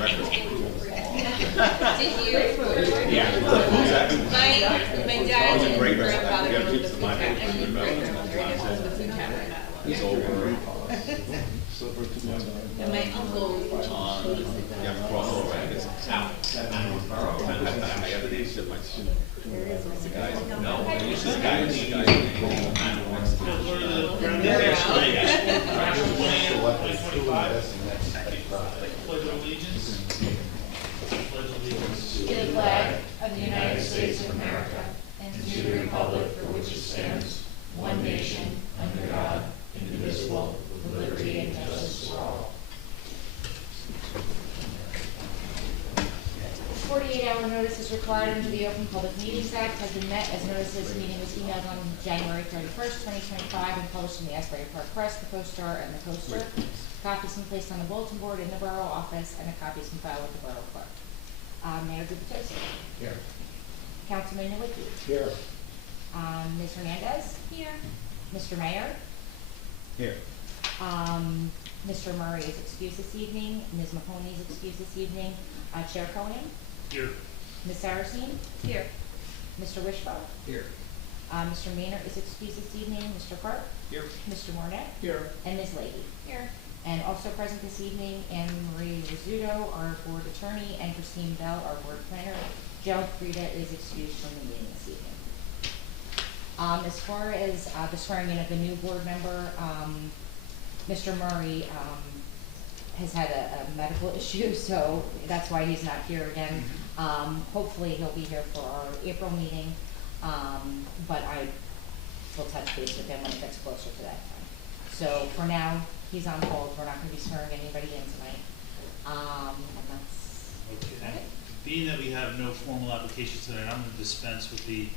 record. Did you? Yeah. My dad was a and great grandfather restaurant. was Yeah, the keep food the captain, money. and great grandmother was the food captain. He's over. And my uncle was the chief. You have to cross over, right? It's out. I have the name ship my. The guy. No, it's the guy. The guy. Pledge of allegiance. To the flag of the United States of America and to the republic for which it stands, one nation, under God, indivisible, with liberty and justice for all. 48-hour notice is required under the Open Public Meetings Act has been met as notice this meeting was emailed on January 31st, 2025 and published in the Asbury Park Press, the Co-Star, and the Coaster. Copies been placed on the bulletin board in the borough office and a copy is filed with the borough clerk. Mayor Dubuque. Here. Councilman Nowicki. Here. Ms. Hernandez. Here. Mr. Mayor. Here. Mr. Murray is excused this evening. Ms. Mahoney is excused this evening. Chair Cohen. Here. Ms. Saracine. Here. Mr. Wishbone. Here. Mr. Maynard is excused this evening. Mr. Clark. Here. Mr. Mornett. Here. And Ms. Leahy. Here. And also present this evening, Anne Marie Rizzuto, our board attorney, and Christine Bell, our board planner. Joe Frida is excused from the meeting this evening. As far as the swearing in of the new board member, Mr. Murray has had a medical issue, so that's why he's not here again. Hopefully he'll be here for our April meeting, but I will touch base with him when it gets closer to that time. So for now, he's on hold. We're not going to be swearing anybody in tonight. And that's Okay. Being that we have no formal applications tonight, I'm going to dispense with the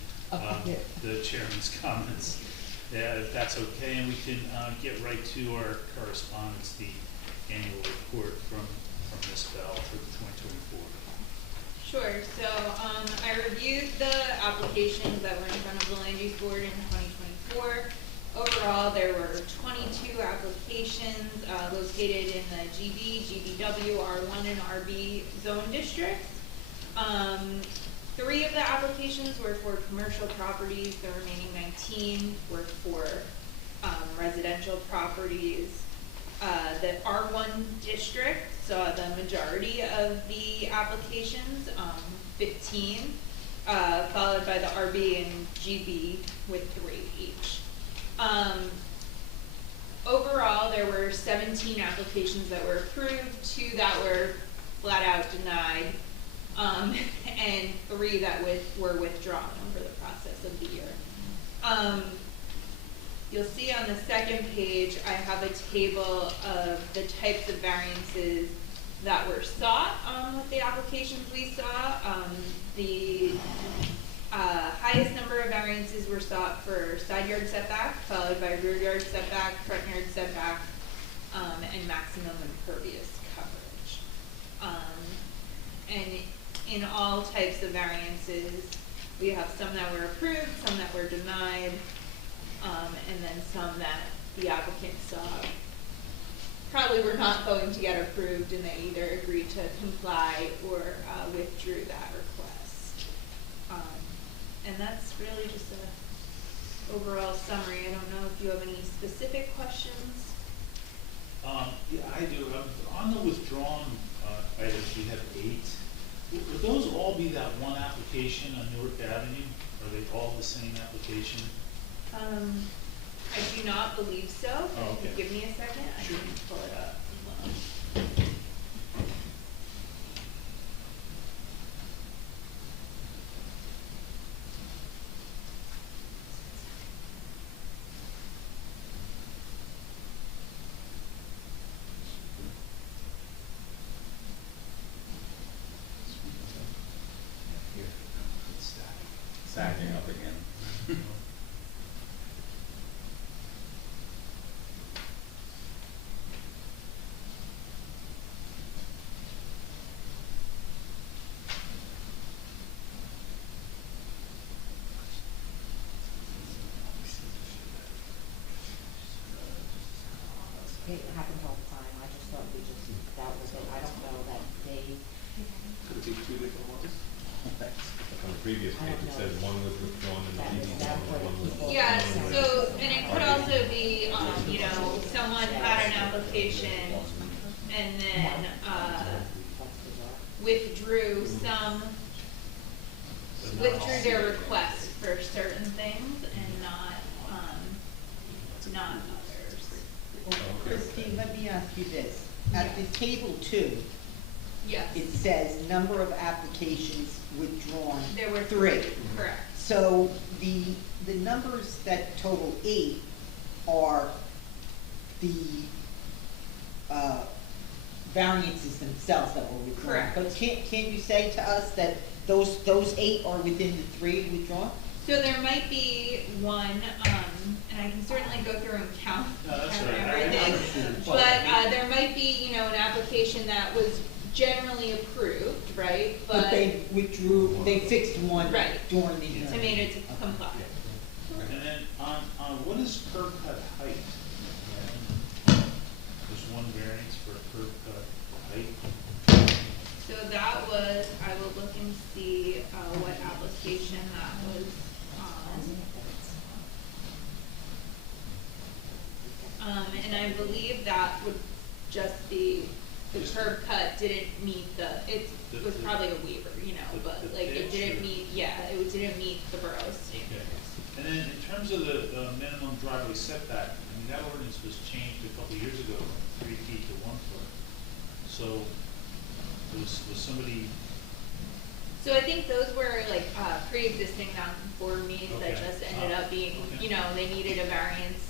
chairman's comments. If that's okay, and we can get right to our correspondence, the annual report from Ms. Bell for 2024. Sure. So I reviewed the applications that were in front of the land use board in 2024. Overall, there were 22 applications located in the GB, GBW, R1, and RB zone districts. 3 of the applications were for commercial properties. The remaining 19 were for residential properties. The R1 district saw the majority of the applications, 15, followed by the RB and GB with 3 each. Overall, there were 17 applications that were approved, 2 that were flat out denied, and 3 that were withdrawn over the process of the year. You'll see on the second page, I have a table of the types of variances that were sought with the applications we saw. The highest number of variances were sought for side yard setback, followed by rear yard setback, front yard setback, and maximum impervious coverage. And in all types of variances, we have some that were approved, some that were denied, and then some that the applicant saw probably were not going to get approved, and they either agreed to comply or withdrew that request. And that's really just a overall summary. I don't know if you have any specific questions. Yeah, I do. On the withdrawn items, we have 8. Would those all be that one application on Newark Avenue? Are they all the same application? I do not believe so. Oh, okay. Give me a second. I Sure. can pull it up. Stacking up again. see two different ones? On the previous page, it says one was withdrawn and the DD one was. Yes, so, and it could also be, you know, someone had an application and then, withdrew their request for certain things and not others. Christine, let me ask you this. At the table 2, Yes, it says number of applications withdrawn. there were 3. correct. So the numbers that total 8 are the variances themselves that were withdrawn. Correct. But can't you say to us that those 8 are within the 3 withdrawn? So there might be one, and I can certainly go through and count No, that's all right. everything. But there might be, you know, an application that was generally approved, right? But they withdrew, they fixed one Right. during the hearing. To made it to comply. And then on what is curb cut height? There's one variance for curb cut height. So that was, I will look and see, what application that was on. And I believe that would just be, the curb cut didn't meet it was probably a waiver, you know, but the like it pitch didn't or- meet, it didn't meet the borough's standard. Okay. And then in terms of the minimum driveway setback, I mean, that ordinance was changed a couple of years ago, from 3 feet to 1 foot. So was somebody, So I think those were like, pre-existing non-conformities that Okay. just ended up being, Okay. you know, they needed a variance,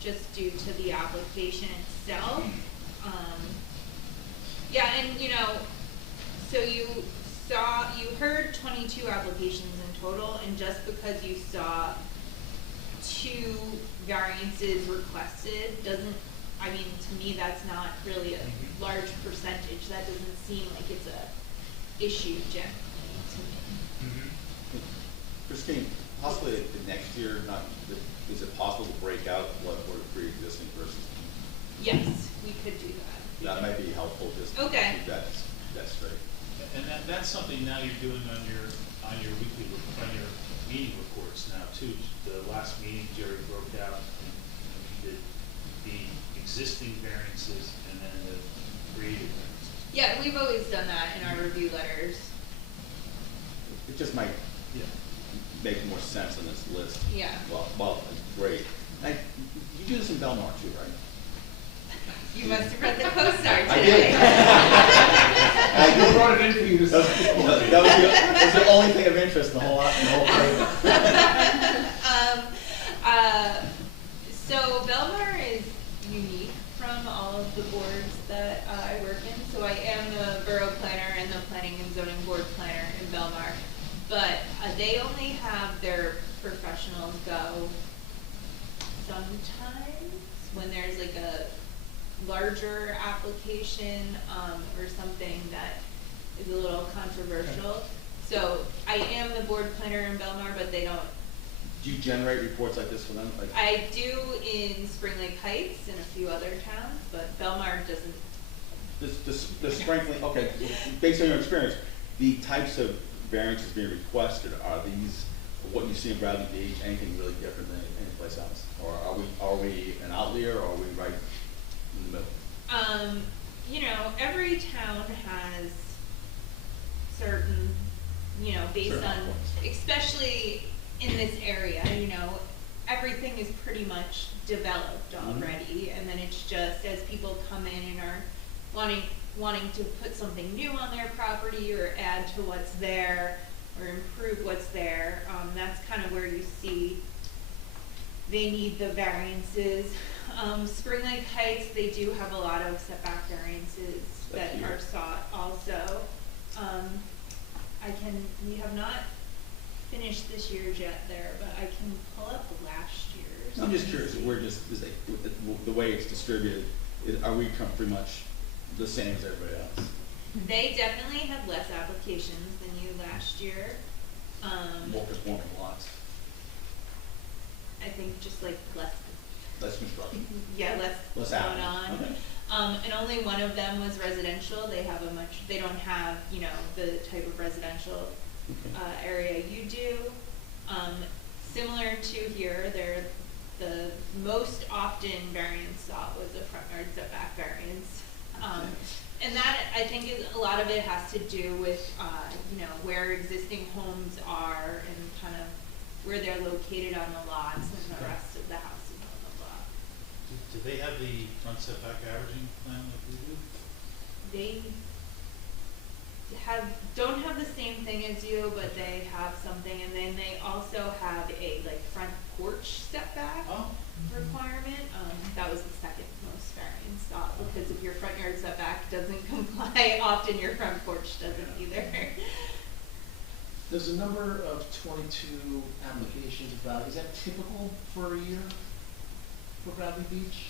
just due to the application itself. Yeah, and you know, so you heard 22 applications in total, and just because you saw 2 variances requested doesn't, I mean, to me, that's not really a large percentage. That doesn't seem like it's a issue generally to me. Christine, possibly next year, is it possible to break out what were pre-existing versus? Yes, we could do that. That might be helpful, just to Okay. keep that straight. and that's something now you're doing on your weekly, on your meeting reports now too. The last meeting, Jerry broke out, and he did the existing variances and then the created variances. Yeah, we've always done that in our review letters. It just might Yeah. make more sense on this list. Yeah. Well, great. Now, you do this in Belmar too, right? You must have read the CoStar I today. I brought it in for you to That was the only thing of interest in the whole thing. So Belmar is unique from all of the boards that I work in. So I am the borough planner and the planning and zoning board planner in Belmar. But they only have their professionals go sometimes when there's like a larger application, or something that is a little controversial. So I am the board planner in Belmar, but they don't, Do you generate reports like this for them? Like, I do in Spring Lake Heights and a few other towns, but Belmar doesn't. the sprinkling, okay, based on your experience, the types of variances being requested, are these, what you see in Bradley Beach, anything really different than any place else? Or are we an outlier, or are we right in the middle? You know, every town has certain, you know, based Certain on, points. especially in this area, you know, everything is pretty much developed already, and then it's just as people come in and are wanting to put something new on their property or add to what's there or improve what's there, that's kind of where you see they need the variances. Spring Lake Heights, they do have a lot of setback variances that Like are here. sought also. We have not finished this year's yet there, but I can pull up last year's. I'm just curious, the way it's distributed, are we pretty much the same as everybody else? They definitely had less applications than you last year. More conforming lots, I think just like less less construction? Yeah, less Less going happening. on. Okay. And only one of them was residential. They have they don't have, you know, the type of residential, area you do. Similar to here, the most often variance sought was a front yard setback variance. And that, I think, is, a lot of it has to do with, you know, where existing homes are and kind of where they're located on the lots and the rest of the houses on the lot. Do they have the front setback averaging plan like we do? They don't have the same thing as you, but they have something, and then they also have a, like, front porch setback Oh, requirement. That was the second most variance sought, because if your front yard setback doesn't comply, often your front porch doesn't either. Does the number of 22 applications about, is that typical for a year for Bradley Beach?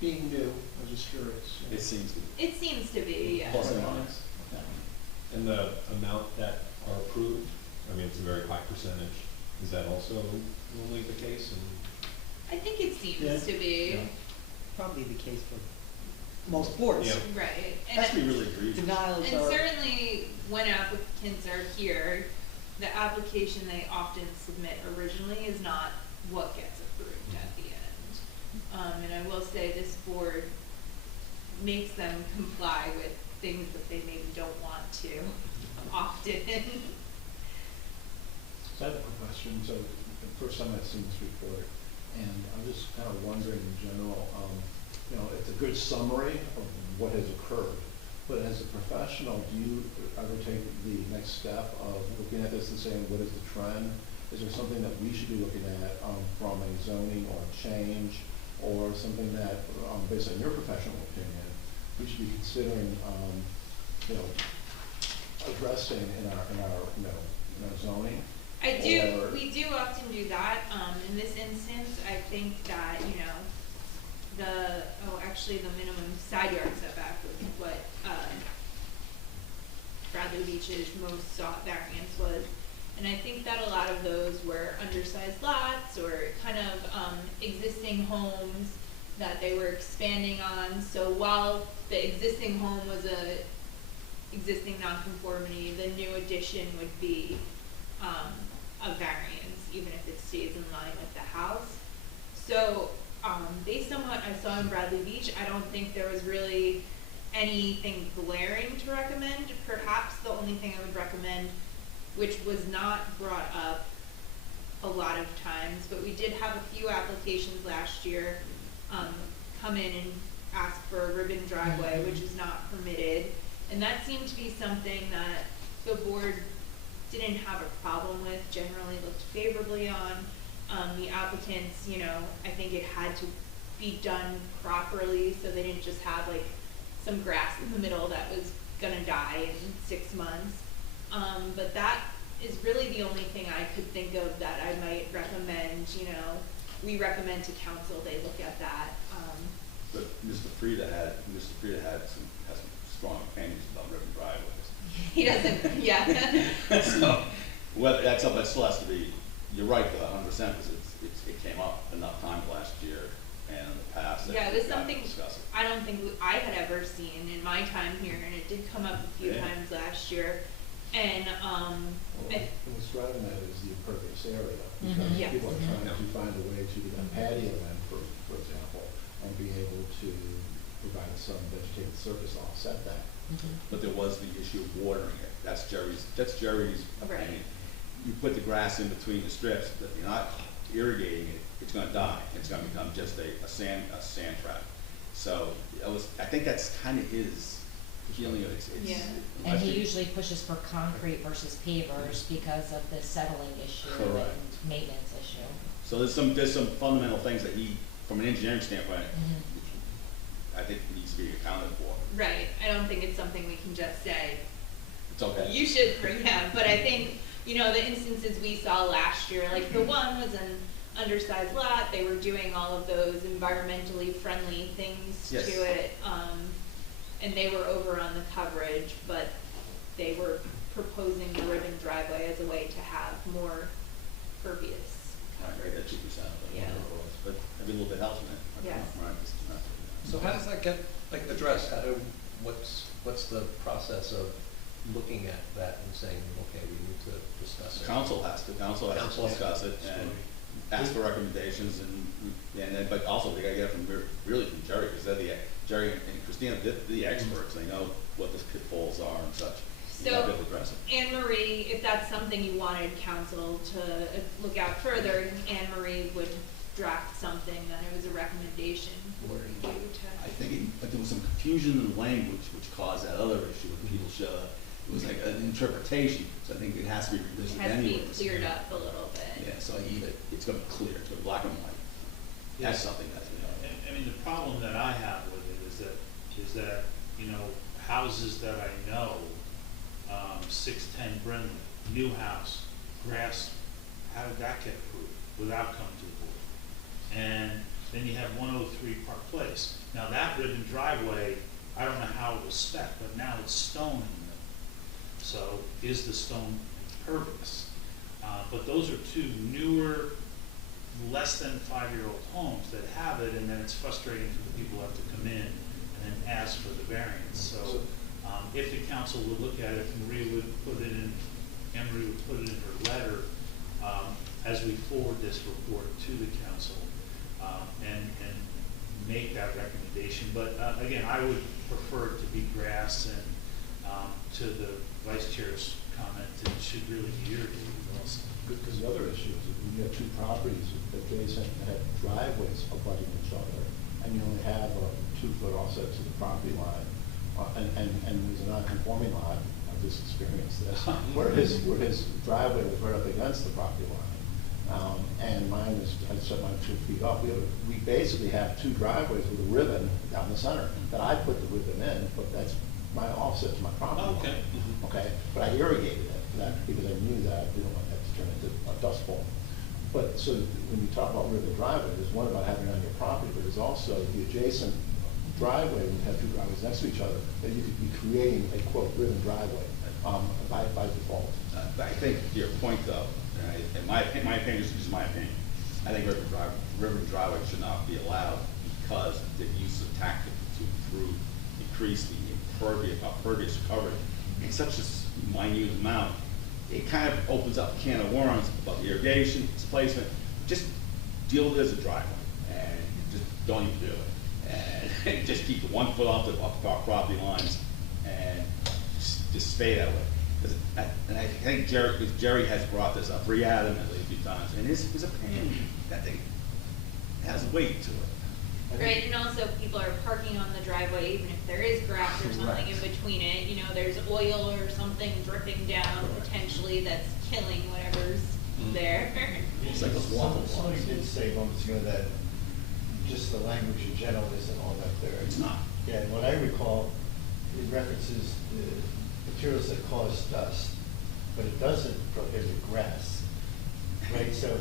Being new, I'm just curious. It seems to be. It seems to be, yeah. Plus or minus. Okay. And the amount that are approved, I mean, it's a very high percentage, is that also normally the case? And I think it seems Yeah. to be, Yeah. Probably the case for most boards. Yeah. right. Has to be And, really egregious. Denials and are, certainly, when applicants are here, the application they often submit originally is not what gets approved at the end. And I will say this board makes them comply with things that they maybe don't want to often. So I have a question. So the first time I've seen this report, and I'm just kind of wondering in general, you know, it's a good summary of what has occurred. But as a professional, do you ever take the next step of looking at this and saying, what is the trend? Is there something that we should be looking at from a zoning or a change, or something that, based on your professional opinion, we should be considering, you know, addressing in our zoning? We do often do that. In this instance, I think that, you know, actually the minimum side yard setback was what, Bradley Beach's most sought variance was. And I think that a lot of those were undersized lots or kind of, existing homes that they were expanding on. So while the existing home was a existing nonconformity, the new addition would be, a variance, even if it stays in line with the house. So, based on what I saw in Bradley Beach, I don't think there was really anything glaring to recommend. Perhaps the only thing I would recommend, which was not brought up a lot of times, but we did have a few applications last year, come in and ask for a ribbon driveway, which is not permitted. And that seemed to be something that the board didn't have a problem with, generally looked favorably on. The applicants, you know, I think it had to be done properly, so they didn't just have like some grass in the middle that was gonna die in 6 months. But that is really the only thing I could think of that I might recommend, you know. We recommend to council, they look at that. But Mr. Frieda has some strong opinions about ribbon driveways. He doesn't, yeah. So, well, that's something that still has to be, you're right, 100%, because it came up enough times last year and in the past that Yeah, it was we've got to something discuss it. I don't think I had ever seen in my time here, and it did come up a few Yeah. times last year. And, Well, what's driving that is the impervious area. Because Yes. people are trying to find a way to get a patio in, for example, and be able to provide some vegetated surface to offset that. But there was the issue of watering it. That's Jerry's Right. opinion. You put the grass in between the strips, but you're not irrigating it, it's gonna die. It's gonna become just a sand trap. So I think that's kind of his feeling of it. Yeah. And he usually pushes for concrete versus pavers because of the settling issue Correct. and maintenance issue. So there's some fundamental things that he, from an engineering standpoint, I think needs to be accounted for. right, I don't think it's something we can just say, It's okay. you should bring him, but I think, you know, the instances we saw last year, like the one was an undersized lot, they were doing all of those environmentally friendly things Yes. to it, and they were over on the coverage, but they were proposing the ribbon driveway as a way to have more pervious Right, coverage. that 2% of it, Yeah. whatever it was, but every little bit helps, man. Yes. Right, it's not- So how does that get like address, what's the process of looking at that and saying, okay, we need to discuss it? Council has to discuss it and ask for recommendations and but also they gotta get it from, really from Jerry, because Jerry and Christina, they're the experts, they know what the pitfalls are and such. You gotta be able to address it. Anne Marie, if that's something you wanted council to look out further, Anne Marie would draft something that it was a recommendation for you to. I think but there was some confusion in the language which caused that other issue with people it was like an interpretation, so I think it has to be It revisited has to anyways. be cleared up a little bit. Yeah, so it's gonna be clear, it's gonna be black and white. That's something that's, I mean, the problem that I have with it is that, you know, houses that I know, 610 Brindley, new house, grass, how did that get approved without coming to the board? And then you have 103 Park Place. Now that ribbon driveway, I don't know how it was spec, but now it's stone in the middle. So is the stone impervious? But those are two newer, less than 5-year-old homes that have it, and then it's frustrating for the people who have to come in and then ask for the variance. So if the council would look at it, Maria would put it in, Emery would put it in her letter as we forward this report to the council and make that recommendation. But again, I would prefer it to be grass, and to the vice chair's comment, it should really be irrigated also. Because the other issue is that when you have two properties adjacent that have driveways abutting each other, and you only have a 2-foot offset to the property line, and there's a non-conforming lot, I've just experienced this, where his driveway was right up against the property line, and mine is, I set mine 2 feet off. We basically have two driveways with a ribbon down the center that I put the ribbon in, but that's my offset to my property line. Okay. Okay, but I irrigated it, because I knew that I didn't want that to turn into a dust bowl. But so when you talk about ribbon driveway, there's one about having it on your property, but there's also the adjacent driveway, when you have two driveways next to each other, that you could be creating a quote ribbon driveway by default. I think to your point though, in my opinion, this is my opinion, I think ribbon driveway should not be allowed because the use of tactic to decrease the impervious coverage in such a minute amount. It kind of opens up a can of worms about the irrigation, displacement. Just deal with it as a driveway and just don't even do it. And just keep the 1 foot off our property lines and just stay that way. And I think Jerry has brought this up adamantly a few times, and it's a pain. That thing has weight to it. Right, and also people are parking on the driveway, even if there is grass or something in between it, you know, there's oil or something dripping down potentially that's killing whatever's there. It's like those waffle Somebody bars. did say moments ago that just the language in general isn't all that clear. It's not. Yeah, and what I recall, it references the materials that cause dust, but it doesn't prohibit grass, right? So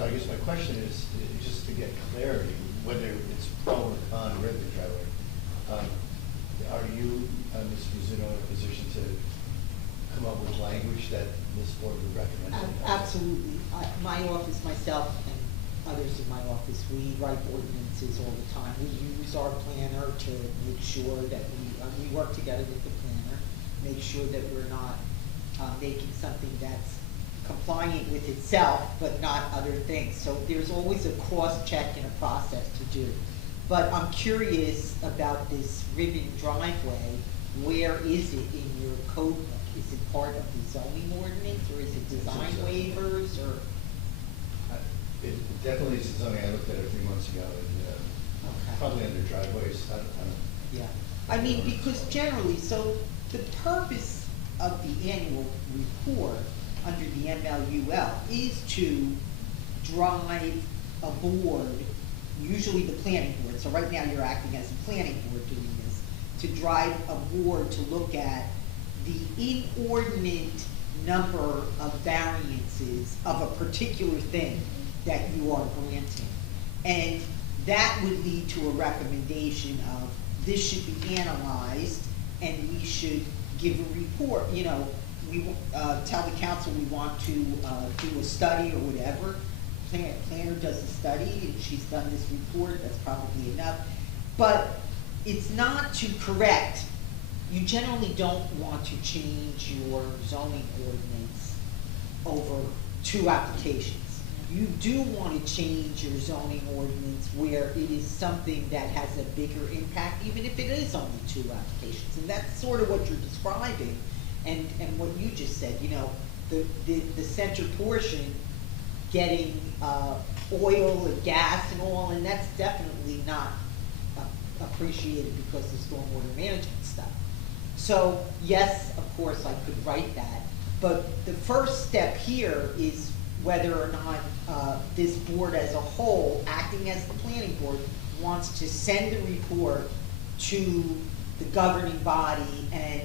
I guess my question is, just to get clarity, whether it's pro or con ribbon driveway, are you, Ms. Mizuno, in a position to come up with language that this board would recommend? Absolutely. My office, myself, and others in my office, we write ordinances all the time. We use our planner to make sure that we work together with the planner, make sure that we're not making something that's compliant with itself, but not other things. So there's always a cross-check and a process to do. But I'm curious about this ribbon driveway. Where is it in your code book? Is it part of the zoning ordinance, or is it design waivers, or? It definitely is zoning. I looked at it a few months ago, and Okay. probably under driveways. I don't Yeah, I mean, because generally, so the purpose of the annual report under the MLUL is to drive a board, usually the planning board, so right now you're acting as a planning board doing this, to drive a board to look at the inordinate number of variances of a particular thing that you are granting. And that would lead to a recommendation of this should be analyzed and we should give a report, you know, we tell the council we want to do a study or whatever. Planner does a study and she's done this report, that's probably enough. But it's not to correct. You generally don't want to change your zoning ordinance over 2 applications. You do want to change your zoning ordinance where it is something that has a bigger impact, even if it is only 2 applications. And that's sort of what you're describing, and what you just said, you know, the center portion getting oil and gas and all, and that's definitely not appreciated because of stormwater management stuff. So, yes, of course, I could write that, but the first step here is whether or not this board as a whole, acting as the planning board, wants to send a report to the governing body and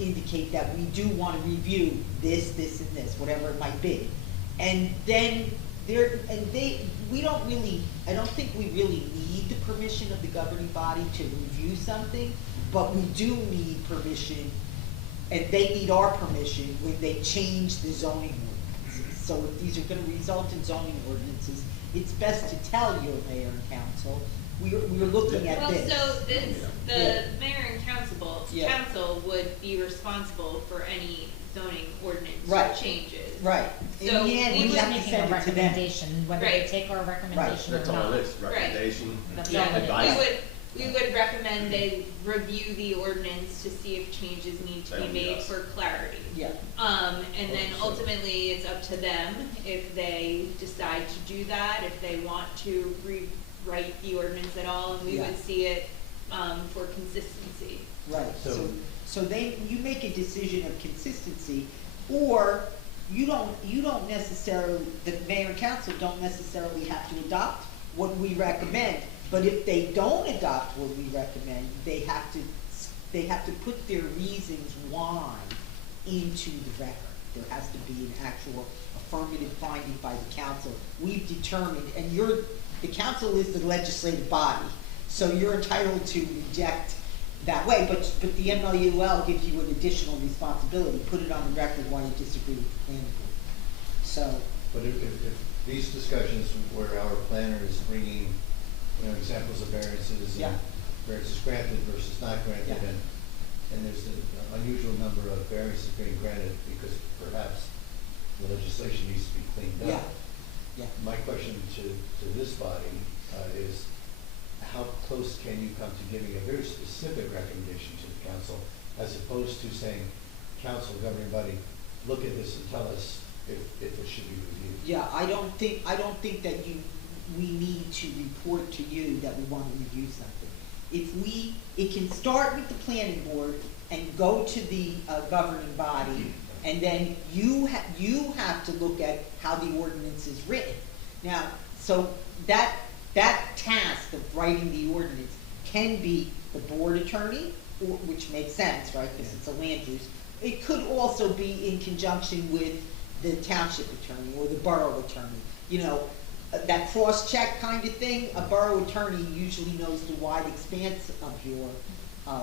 indicate that we do want to review this, this, and this, whatever it might be. And then we don't really, I don't think we really need the permission of the governing body to review something, but we do need permission, and they need our permission when they change the zoning ordinances. So if these are gonna result in zoning ordinances, it's best to tell your mayor and council, we're looking at this. Well, so this, the Yeah. mayor and council Yeah. would be responsible for any zoning ordinance Right. changes. Right. In So the end, we we would have to Making a send it to them. recommendation, whether they Right. take our recommendation or That's not. all it is, recommendation. That's Yeah, all it is. advice. we would recommend they review the ordinance to see if changes need to That be would be made us. for clarity. Yeah, And then ultimately, it's up to them if they decide to do that, if they want to rewrite the ordinance at all, and we Yeah. would see it, for consistency. right. So- So you make a decision of consistency, or you don't necessarily, the mayor and council don't necessarily have to adopt what we recommend. But if they don't adopt what we recommend, they have to put their reasons why into the record. There has to be an actual affirmative finding by the council. We've determined, and the council is the legislative body, so you're entitled to reject that way, but the MLUL gives you an additional responsibility, put it on the record why you disagree with the planning board. So, But if these discussions where our planner is bringing, you know, examples of variances Yeah. and variances granted versus not granted, Yeah. and there's an unusual number of variances being granted because perhaps the legislation needs to be cleaned yeah, up. yeah. My question to this body is, how close can you come to giving a very specific recommendation to the council, as opposed to saying, council, governing body, look at this and tell us if it should be reviewed? Yeah, I don't think that we need to report to you that we want to review something. It can start with the planning board and go to the governing body, and then you have to look at how the ordinance is written. Now, so that task of writing the ordinance can be the board attorney, which makes sense, right, because it's a land use. It could also be in conjunction with the township attorney or the borough attorney. You know, that cross-check kind of thing, a borough attorney usually knows the wide expanse of your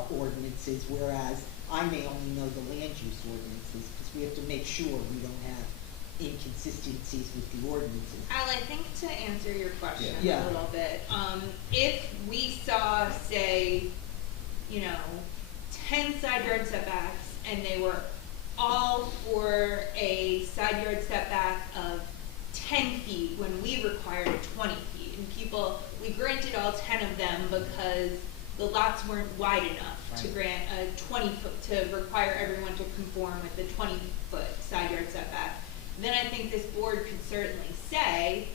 ordinances, whereas I may only know the land use ordinances, because we have to make sure we don't have inconsistencies with the ordinances. Al, I think to answer your question Yeah. a little bit, if we saw, say, 10 side yard setbacks, and they were all for a side yard setback of 10 feet when we required 20 feet, and we granted all 10 of them because the lots weren't wide enough to Right. grant a 20-foot, to require everyone to conform with the 20-foot side yard setback. Then I think this board could certainly say,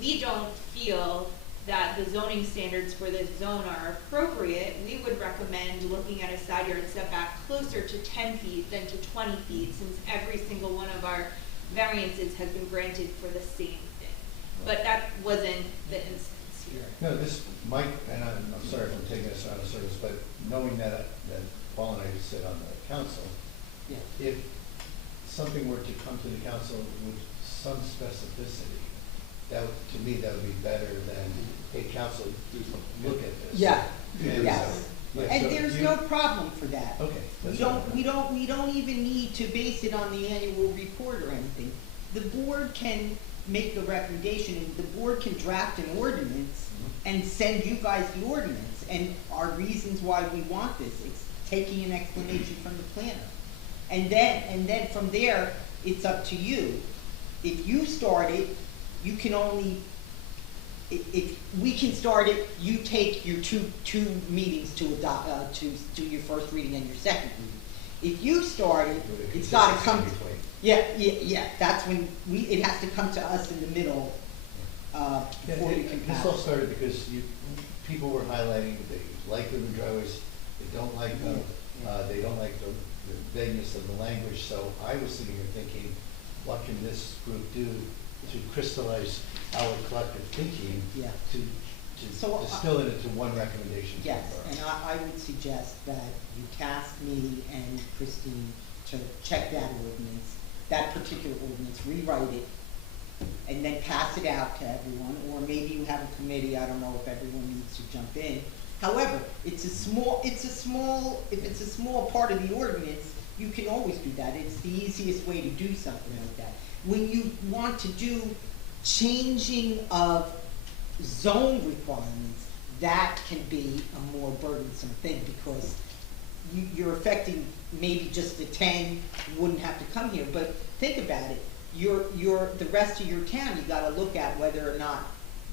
we don't feel that the zoning standards for this zone are appropriate. We would recommend looking at a side yard setback closer to 10 feet than to 20 feet, since every single one of our variances has been granted for the same thing. But that wasn't the instance here. No, this might, and I'm sorry if I'm taking this out of service, but knowing that Paul and I sit on the council, Yeah. if something were to come to the council with some specificity, to me, that would be better than, hey, council, look at this. Yeah, And yes. so- yeah, And so there's you- no problem for that. Okay. We that's don't, fine. we don't even need to base it on the annual report or anything. The board can make the recommendation, and the board can draft an ordinance and send you guys the ordinance. and our reasons why we want this. It's taking an explanation from the planner. And then from there, it's up to you. If you start it, you can only, if we can start it, you take your two meetings to adopt, to do your first reading and your second reading. If you start it, With a it's gotta come, consistency between. yeah, that's when it has to come to us in the middle, before you can pass. This all started because people were highlighting that they like the driveways, they don't like them, they don't like the vagueness of the language, so I was sitting here thinking, what can this group do to crystallize our collective thinking Yeah. to So, distill it into one recommendation? to the Yes, borough? and I would suggest that you task me and Christine to check that ordinance, that particular ordinance, rewrite it, and then pass it out to everyone, or maybe you have a committee, I don't know if everyone needs to jump in. However, if it's a small part of the ordinance, you can always do that, it's the easiest way to do something like that. When you want to do changing of zone requirements, that can be a more burdensome thing, because you're affecting maybe just the 10 wouldn't have to come here, but think about it. The rest of your town, you gotta look at whether or not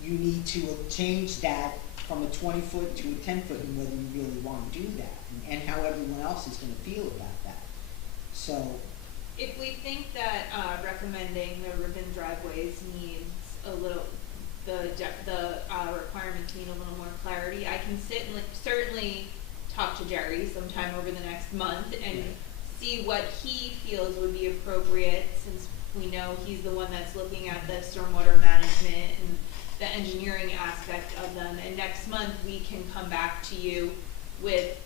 you need to change that from a 20-foot to a 10-foot, and whether you really wanna do that, and how everyone else is gonna feel about that. So, If we think that, recommending the ribbon driveways needs a little, the requirements need a little more clarity, I can certainly talk to Jerry sometime over the next month and see what he feels would be appropriate, since we know he's the one that's looking at the stormwater management and the engineering aspect of them. And next month, we can come back to you with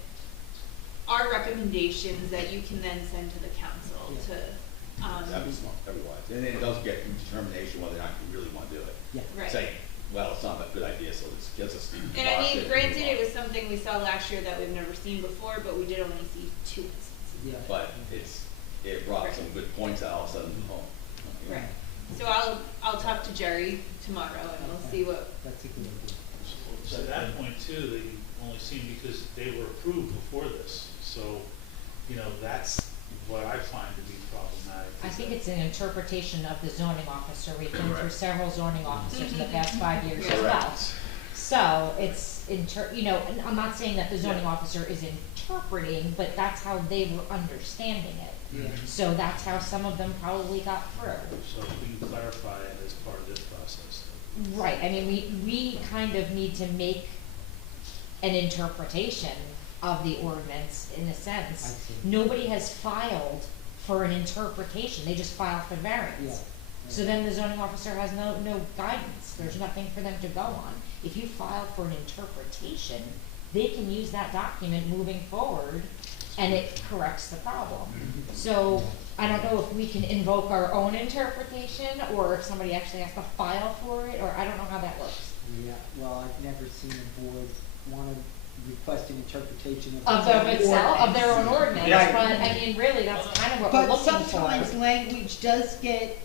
our recommendations that you can then send to the council to, That'd be smart, that'd be wise. And then it does get determination whether or not you really wanna do it. yeah. right. Say, well, it's not a good idea, so this gets us. And I mean, granted, it was something we saw last year that we've never seen before, but we did only see 2 instances. Yeah. But it brought some good points out all of a sudden, you know. Right. So I'll talk to Jerry tomorrow and we'll see what, That's a good idea. So at that point too, that you only seen because they were approved before this, so, you know, that's what I find to be problematic. I is think that- it's an interpretation of the zoning officer. We've been through Correct. several zoning officers in the past 5 years as Correct. well. So it's you know, and I'm not saying that the zoning officer is interpreting, but that's how they were understanding it. Yeah. So that's how some of them probably got through. So if we can clarify it as part of this process. Right, I mean, we kind of need to make an interpretation of the ordinance in a I sense. see. Nobody has filed for an interpretation, they just filed for variance. Yeah. So then the zoning officer has no guidance, there's nothing for them to go on. If you file for an interpretation, they can use that document moving forward and it corrects the problem. So, I don't know if we can invoke our own interpretation, or if somebody actually has to file for it, or I don't know how that works. Yeah, well, I've never seen a board want to request an interpretation Of its own them itself, of their own ordinance, Right. but I mean, really, that's kind of what we're But looking for. sometimes language does get,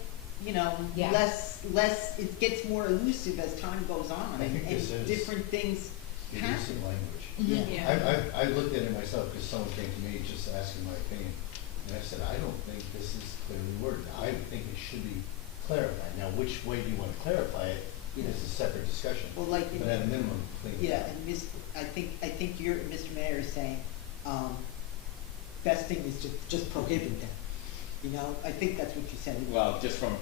Yeah. less, it gets more elusive as time goes on, I think and this is different things It happen. is some language. Mhm. yeah. I looked at it myself because someone came to me just asking my opinion, and I said, I don't think this is clearly worded. I think it should be clarified. Now, which way do you want to clarify it is a separate discussion. Well, like, But at a minimum, clean it yeah, up. and I think you're, Mr. Mayor is saying, best thing is to just prohibit them. I think that's what you said. Well, just from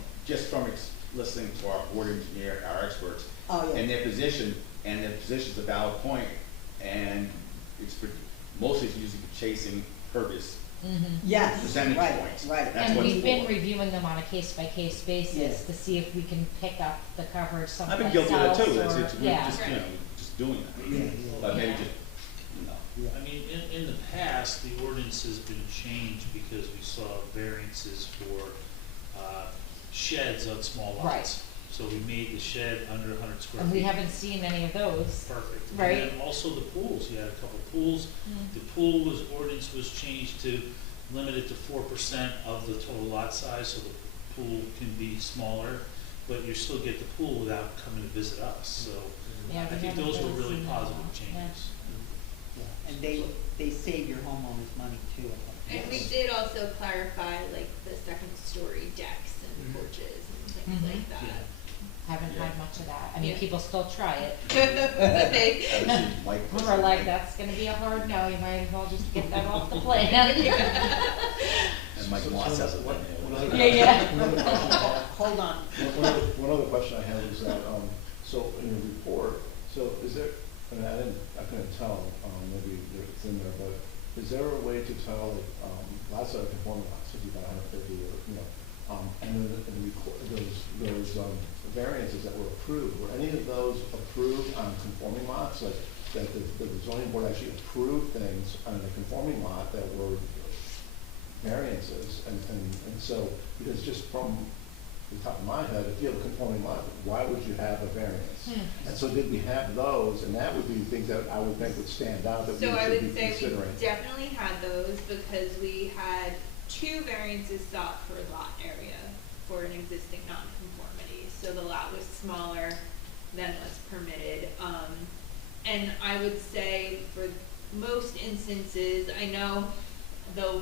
listening to our board engineer, our experts, Oh, yeah. and their position's a valid point, and mostly it's usually chasing purpose Yes, percentage right, points. right. That's And what we've it's been for. reviewing them on a case-by-case basis Yes. to see if we can pick up the coverage I've someplace been else, guilty of that too, or, we're yeah. just, just doing that. Yeah, yeah. But maybe Yeah. just, Yeah. I mean, in the past, the ordinance has been changed because we saw variances for, sheds on small lots. Right. So we made the shed under 100 square feet. And we haven't seen any of those. Perfect. Right. And then also the pools, you had a couple pools. The pool ordinance was changed to limit it to 4% of the total lot size, so the pool can be smaller, but you still get the pool without coming to visit us, so Yeah, I we think haven't those were really really seen that positive one. changes. And they save your homeowners money too, I think. And we did also clarify like the second story decks and porches and things Mhm. like that. Haven't Yeah. had much of that. I mean, Yeah. people still try it. But they, Obviously, Mike was- We're like, that's gonna be a hard no, you might as well just get that off the plan. And Mike Moss has it. Yeah, yeah. Hold on. One other question I have is that, so in your report, so is there, and I couldn't tell, maybe it's in there, but is there a way to tell, like, lots of conforming lots, 55, 150, or, you know, and then those variances that were approved, were any of those approved on conforming lots, like, that the zoning board actually approved things on a conforming lot that were variances, and so, because just from the top of my head, if you have a conforming lot, why would you have a variance? And so did we have those, and that would be things that I would think would stand out that we so I should would be say considering. we definitely had those because we had 2 variances sought for lot area for an existing nonconformity. So the lot was smaller than was permitted. And I would say for most instances, I know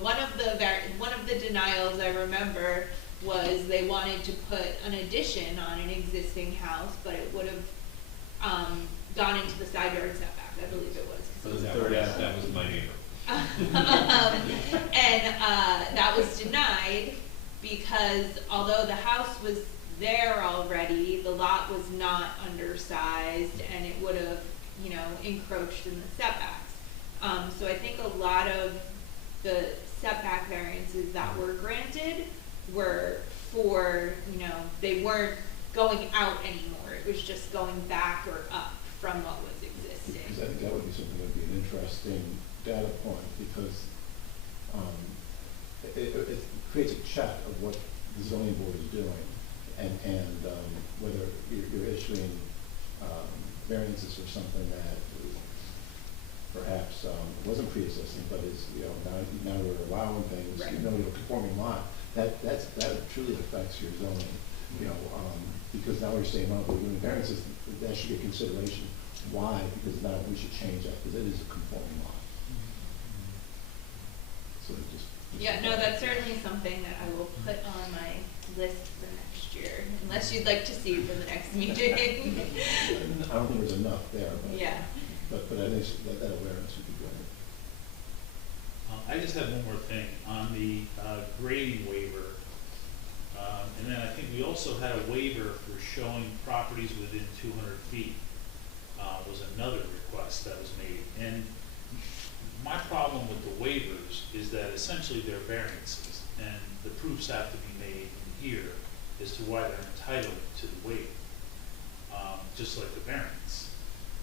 one of the denials I remember was they wanted to put an addition on an existing house, but it would have gone into the side yard setback, I believe it was. 'Cause it was That was my neighbor. and that was denied because although the house was there already, the lot was not undersized and it would have, you know, encroached in the setbacks. So I think a lot of the setback variances that were granted were for, you know, they weren't going out anymore. It was just going back or up from what was existing. Because I think that would be something that would be an interesting data point, because it creates a check of what the zoning board is doing, and whether you're issuing variances for something that perhaps wasn't pre-existing, but is, you know, now we're allowing things, Right. you know, you're conforming lot, that truly affects your zoning, you know, because now we're saying, oh, we're doing variances, that should be a consideration. Why? Because now we should change that, because it is a conforming lot. So it just. Yeah, no, that's certainly something that I will put on my list for next year, unless you'd like to see for the next meeting. I don't think there's enough there, but. Yeah. But at least that awareness would be good. I just have one more thing on the grading waiver. And then I think we also had a waiver for showing properties within 200 feet, was another request that was made. And my problem with the waivers is that essentially they're variances, and the proofs have to be made in here as to why they're entitled to the waiver, just like the variance.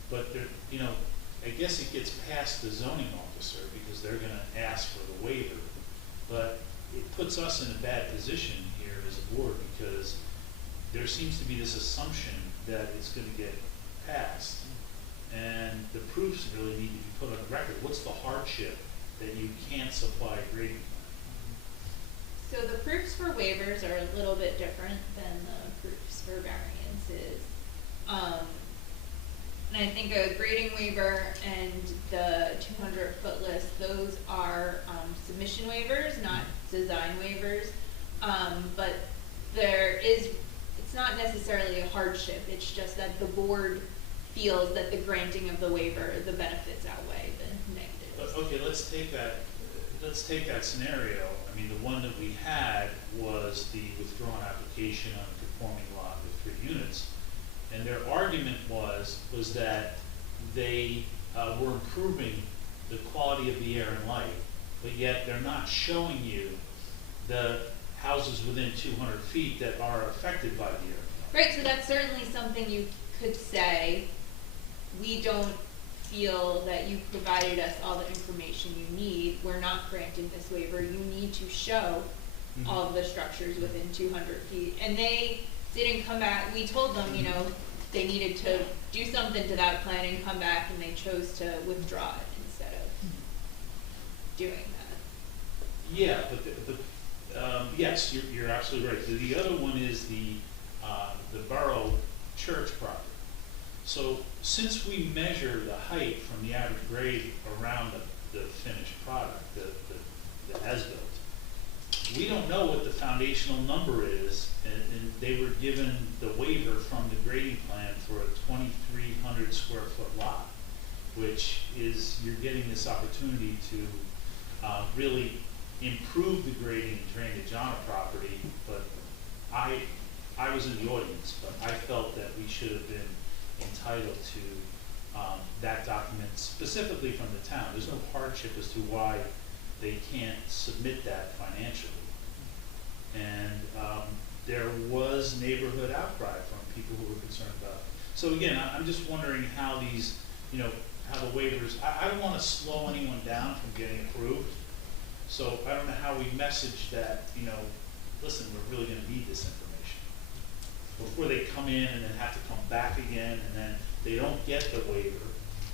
But there, you know, I guess it gets past the zoning officer because they're gonna ask for the waiver. But it puts us in a bad position here as a board, because there seems to be this assumption that it's gonna get passed. And the proofs really need to be put on the record. What's the hardship that you can't supply a grading plan? So the proofs for waivers are a little bit different than the proofs for variances. And I think a grading waiver and the 200-foot list, those are submission waivers, not design waivers. But it's not necessarily a hardship, it's just that the board feels that the granting of the waiver, the benefits outweigh the negatives. But, okay, let's take that scenario. I mean, the one that we had was the withdrawn application on a conforming lot with 3 units. And their argument was that they were improving the quality of the air and light, but yet they're not showing you the houses within 200 feet that are affected by the air and light. Right, so that's certainly something you could say, we don't feel that you provided us all the information you need, we're not granting this waiver, you need to show all of the structures within 200 feet. And they didn't come back, we told them, you know, they needed to do something to that plan and come back, and they chose to withdraw it instead of doing that. Yeah, but yes, you're absolutely right. The other one is the borough church property. So since we measure the height from the average grade around the finished product, the as-built, we don't know what the foundational number is, and they were given the waiver from the grading plan for a 2,300 square foot lot, which is, you're getting this opportunity to really improve the grading and drainage on a property, but I was in the audience, but I felt that we should have been entitled to that document specifically from the town. There's no hardship as to why they can't submit that financially. And there was neighborhood outcry from people who were concerned about it. So again, I'm just wondering how these, how the waivers, I don't want to slow anyone down from getting approved. So I don't know how we message that, listen, we're really gonna need this information. Before they come in and then have to come back again, and then they don't get the waiver,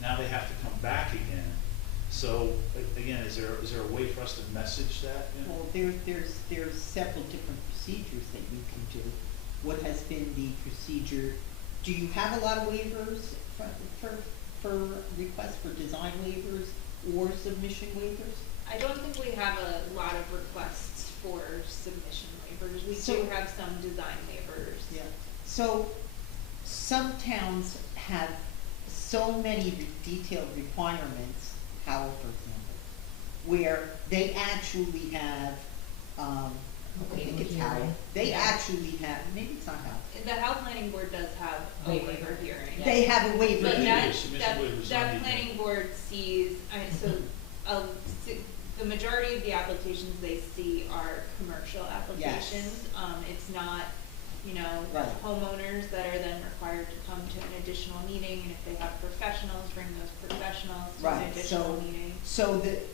now they have to come back again. So, again, is there a way for us to message that? Well, there's several different procedures that you can do. What has been the procedure? Do you have a lot of waivers for requests for design waivers or submission waivers? I don't think we have a lot of requests for submission waivers. We So- do have some design waivers. Yeah. So, some towns have so many detailed requirements, Howell, for example, where they actually have, I think it's Howell, they actually have, maybe it's not Howell. The House Planning Board does have a Waiver. waiver hearing. They have a waiver But here. that, Submission waivers on that the- planning board sees, the majority of the applications they see are commercial applications. It's not, Right. homeowners that are then required to come to an additional meeting, and if they have professionals, bring those professionals to an Right, additional so, meeting.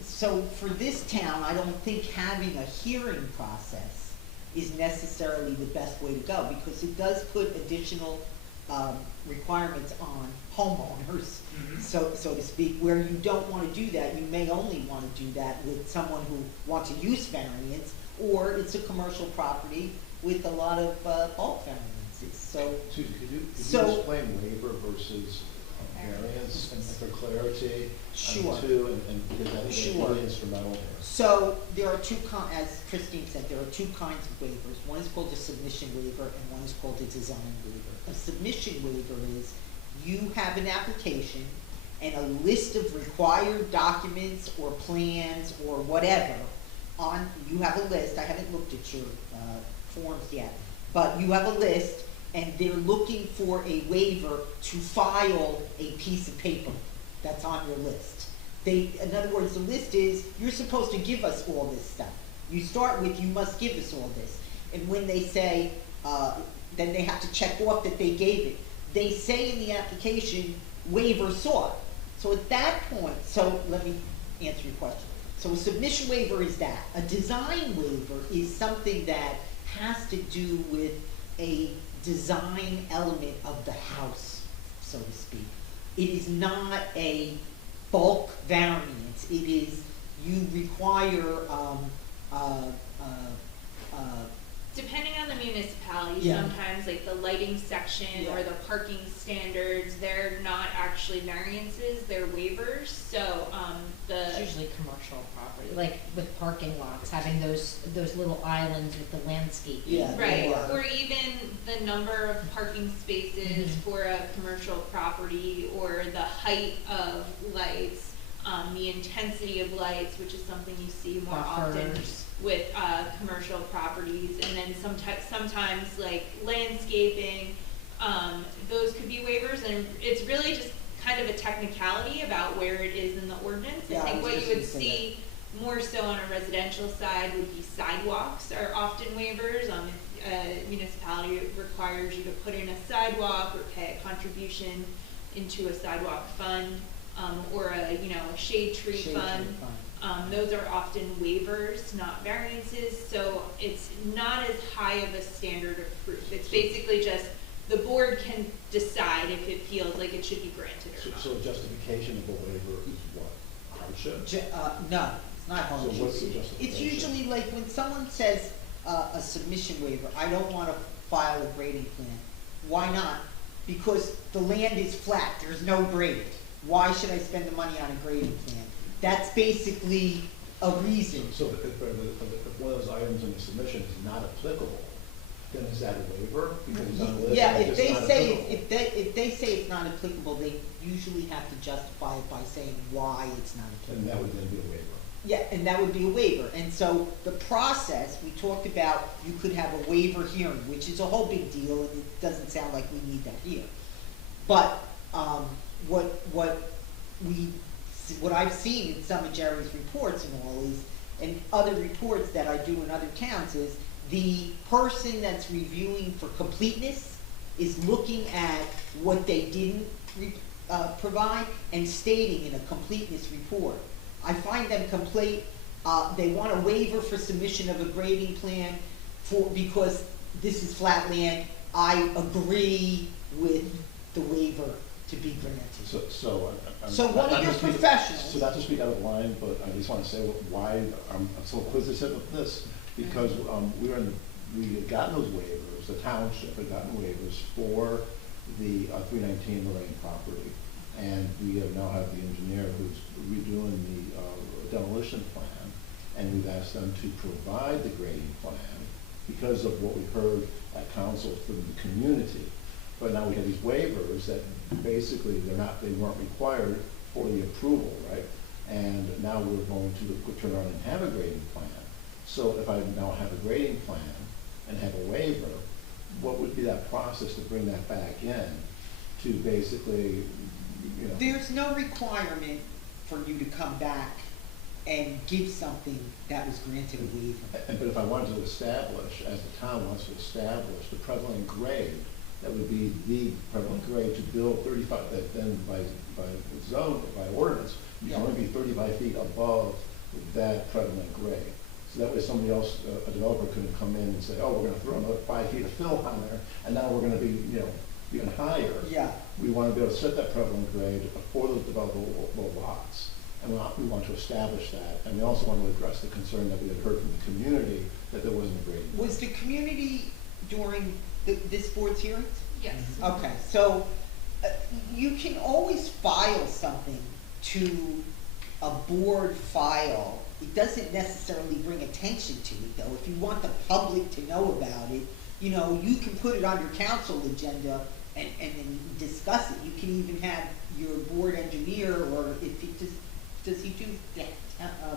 so for this town, I don't think having a hearing process is necessarily the best way to go, because it does put additional, requirements on homeowners, Mhm. so to speak, where you don't wanna do that. You may only wanna do that with someone who wants a use variance, or it's a commercial property with a lot of, bulk variances, so. Susan, could you So- explain waiver versus variance and for clarity? Sure. Too, and because I think it's Sure. really instrumental here. So there are as Christine said, there are two kinds of waivers. One is called a submission waiver and one is called a design waiver. A submission waiver is you have an application and a list of required documents or plans or whatever you have a list. I haven't looked at your forms yet, but you have a list and they're looking for a waiver to file a piece of paper that's on your list. In other words, the list is, you're supposed to give us all this stuff. You start with, you must give us all this. And when they say, then they have to check off that they gave it. They say in the application, waiver sought. So at that point, so let me answer your question. So a submission waiver is that. A design waiver is something that has to do with a design element of the house, so to speak. It is not a bulk variance. It is, you require, Depending on the municipality, Yeah. sometimes like the lighting section or Yeah. the parking standards, they're not actually variances, they're waivers, so, It's usually commercial property, like with parking lots, having those little islands with the landscape. Yeah. Right, Or- or even the number of parking spaces Mhm. for a commercial property, or the height of lights, the intensity of lights, which is something you see more often Buffers. with, commercial properties, and then sometimes like landscaping, those could be waivers, and it's really just kind of a technicality about where it is in the ordinance. Yeah, I I think was what just you would gonna say see more so on a residential side would be sidewalks are often waivers. If a municipality requires you to put in a sidewalk or pay a contribution into a sidewalk fund, or a shade tree Shade tree fund. Those are often waivers, not variances, so it's not as high of a standard of proof. It's basically just, the board can decide if it feels like it should be granted or not. So a justification of a waiver is what? Hardship? No, it's not So hardship. what's the It's justification? usually like when someone says, a submission waiver, I don't wanna file a grading plan. Why not? because the land is flat, there's no grade. Why should I spend the money on a grading plan? That's basically a reason. So if one of those items in the submission is not applicable, then is that a waiver? Because it's on the list, Yeah, and if it's they not say, applicable. if they say it's not applicable, they usually have to justify it by saying why it's not And applicable. that would then be a waiver. Yeah, and that would be a waiver, and so the process, we talked about, you could have a waiver hearing, which is a whole big deal, and it doesn't sound like we need that here. But, what I've seen in some of Jerry's reports and all is, and other reports that I do in other towns is, the person that's reviewing for completeness is looking at what they didn't provide and stating in a completeness report. I find them complete, they want a waiver for submission of a grading plan because this is flat land. I agree with the waiver to be granted. So one of your professionals. So not to speak out of line, but I just want to say why I'm so inquisitive of this, because we had gotten those waivers, the township had gotten waivers for the 319 Lorraine property, and we now have the engineer who's redoing the demolition plan, and we've asked them to provide the grading plan because of what we heard at council from the community. But now we have these waivers that basically they weren't required for the approval, right? And now we're going to turn around and have a grading plan. So if I now have a grading plan and have a waiver, what would be that process to bring that back in to basically, you know? There's no requirement for you to come back and give something that was granted a waiver. But if I wanted to establish, as the town wants to establish, the prevalent grade, that would be the prevalent grade to build 35, that then by zone, by ordinance, you can only be 35 feet above that prevalent grade. So that way somebody else, a developer couldn't come in and say, oh, we're gonna throw another 5 feet of fill on there, and now we're gonna be, even higher. Yeah. We wanna be able to set that prevalent grade for those developable lots. And we want to establish that, and we also want to address the concern that we had heard from the community that there wasn't a grading. Was the community during this board's hearings? Yes. Okay, so you can always file something to a board file. It doesn't necessarily bring attention to it, though. If you want the public to know about it, you can put it on your council agenda and then discuss it. You can even have your board engineer, or if he does he do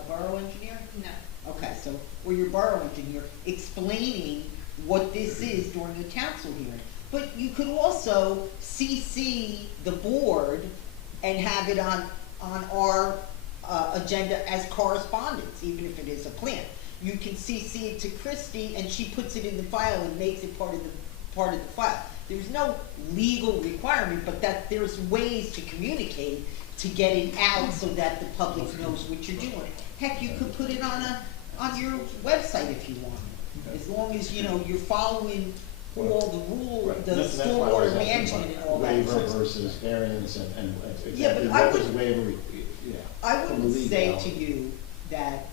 borough engineer? No. Okay, so, or your borough engineer explaining what this is during the council hearing. But you could also CC the board and have it on our agenda as correspondence, even if it is a plan. You can CC it to Christie, and she puts it in the file and makes it part of the file. There's no legal requirement, but that there's ways to communicate to get it out so that the public knows what you're doing. Heck, you could put it on your website if you want, as long as you're following all the rules, the stormwater management and all that. Waiver versus variance and Yeah, but exactly I what was would- waiver, I from wouldn't the say legality. to you that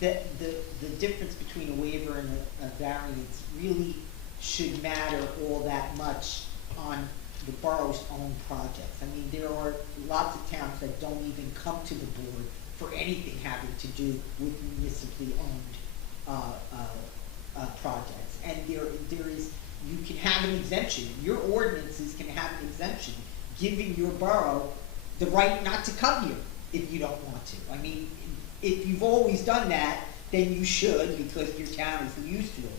the difference between a waiver and a variance really should matter all that much on the borough's own projects. I mean, there are lots of towns that don't even come to the board for anything having to do with municipally owned projects. And there is, you can have an exemption. Your ordinances can have an exemption, giving your borough the right not to come here if you don't want to. I mean, if you've always done that, then you should, because your town is used to it.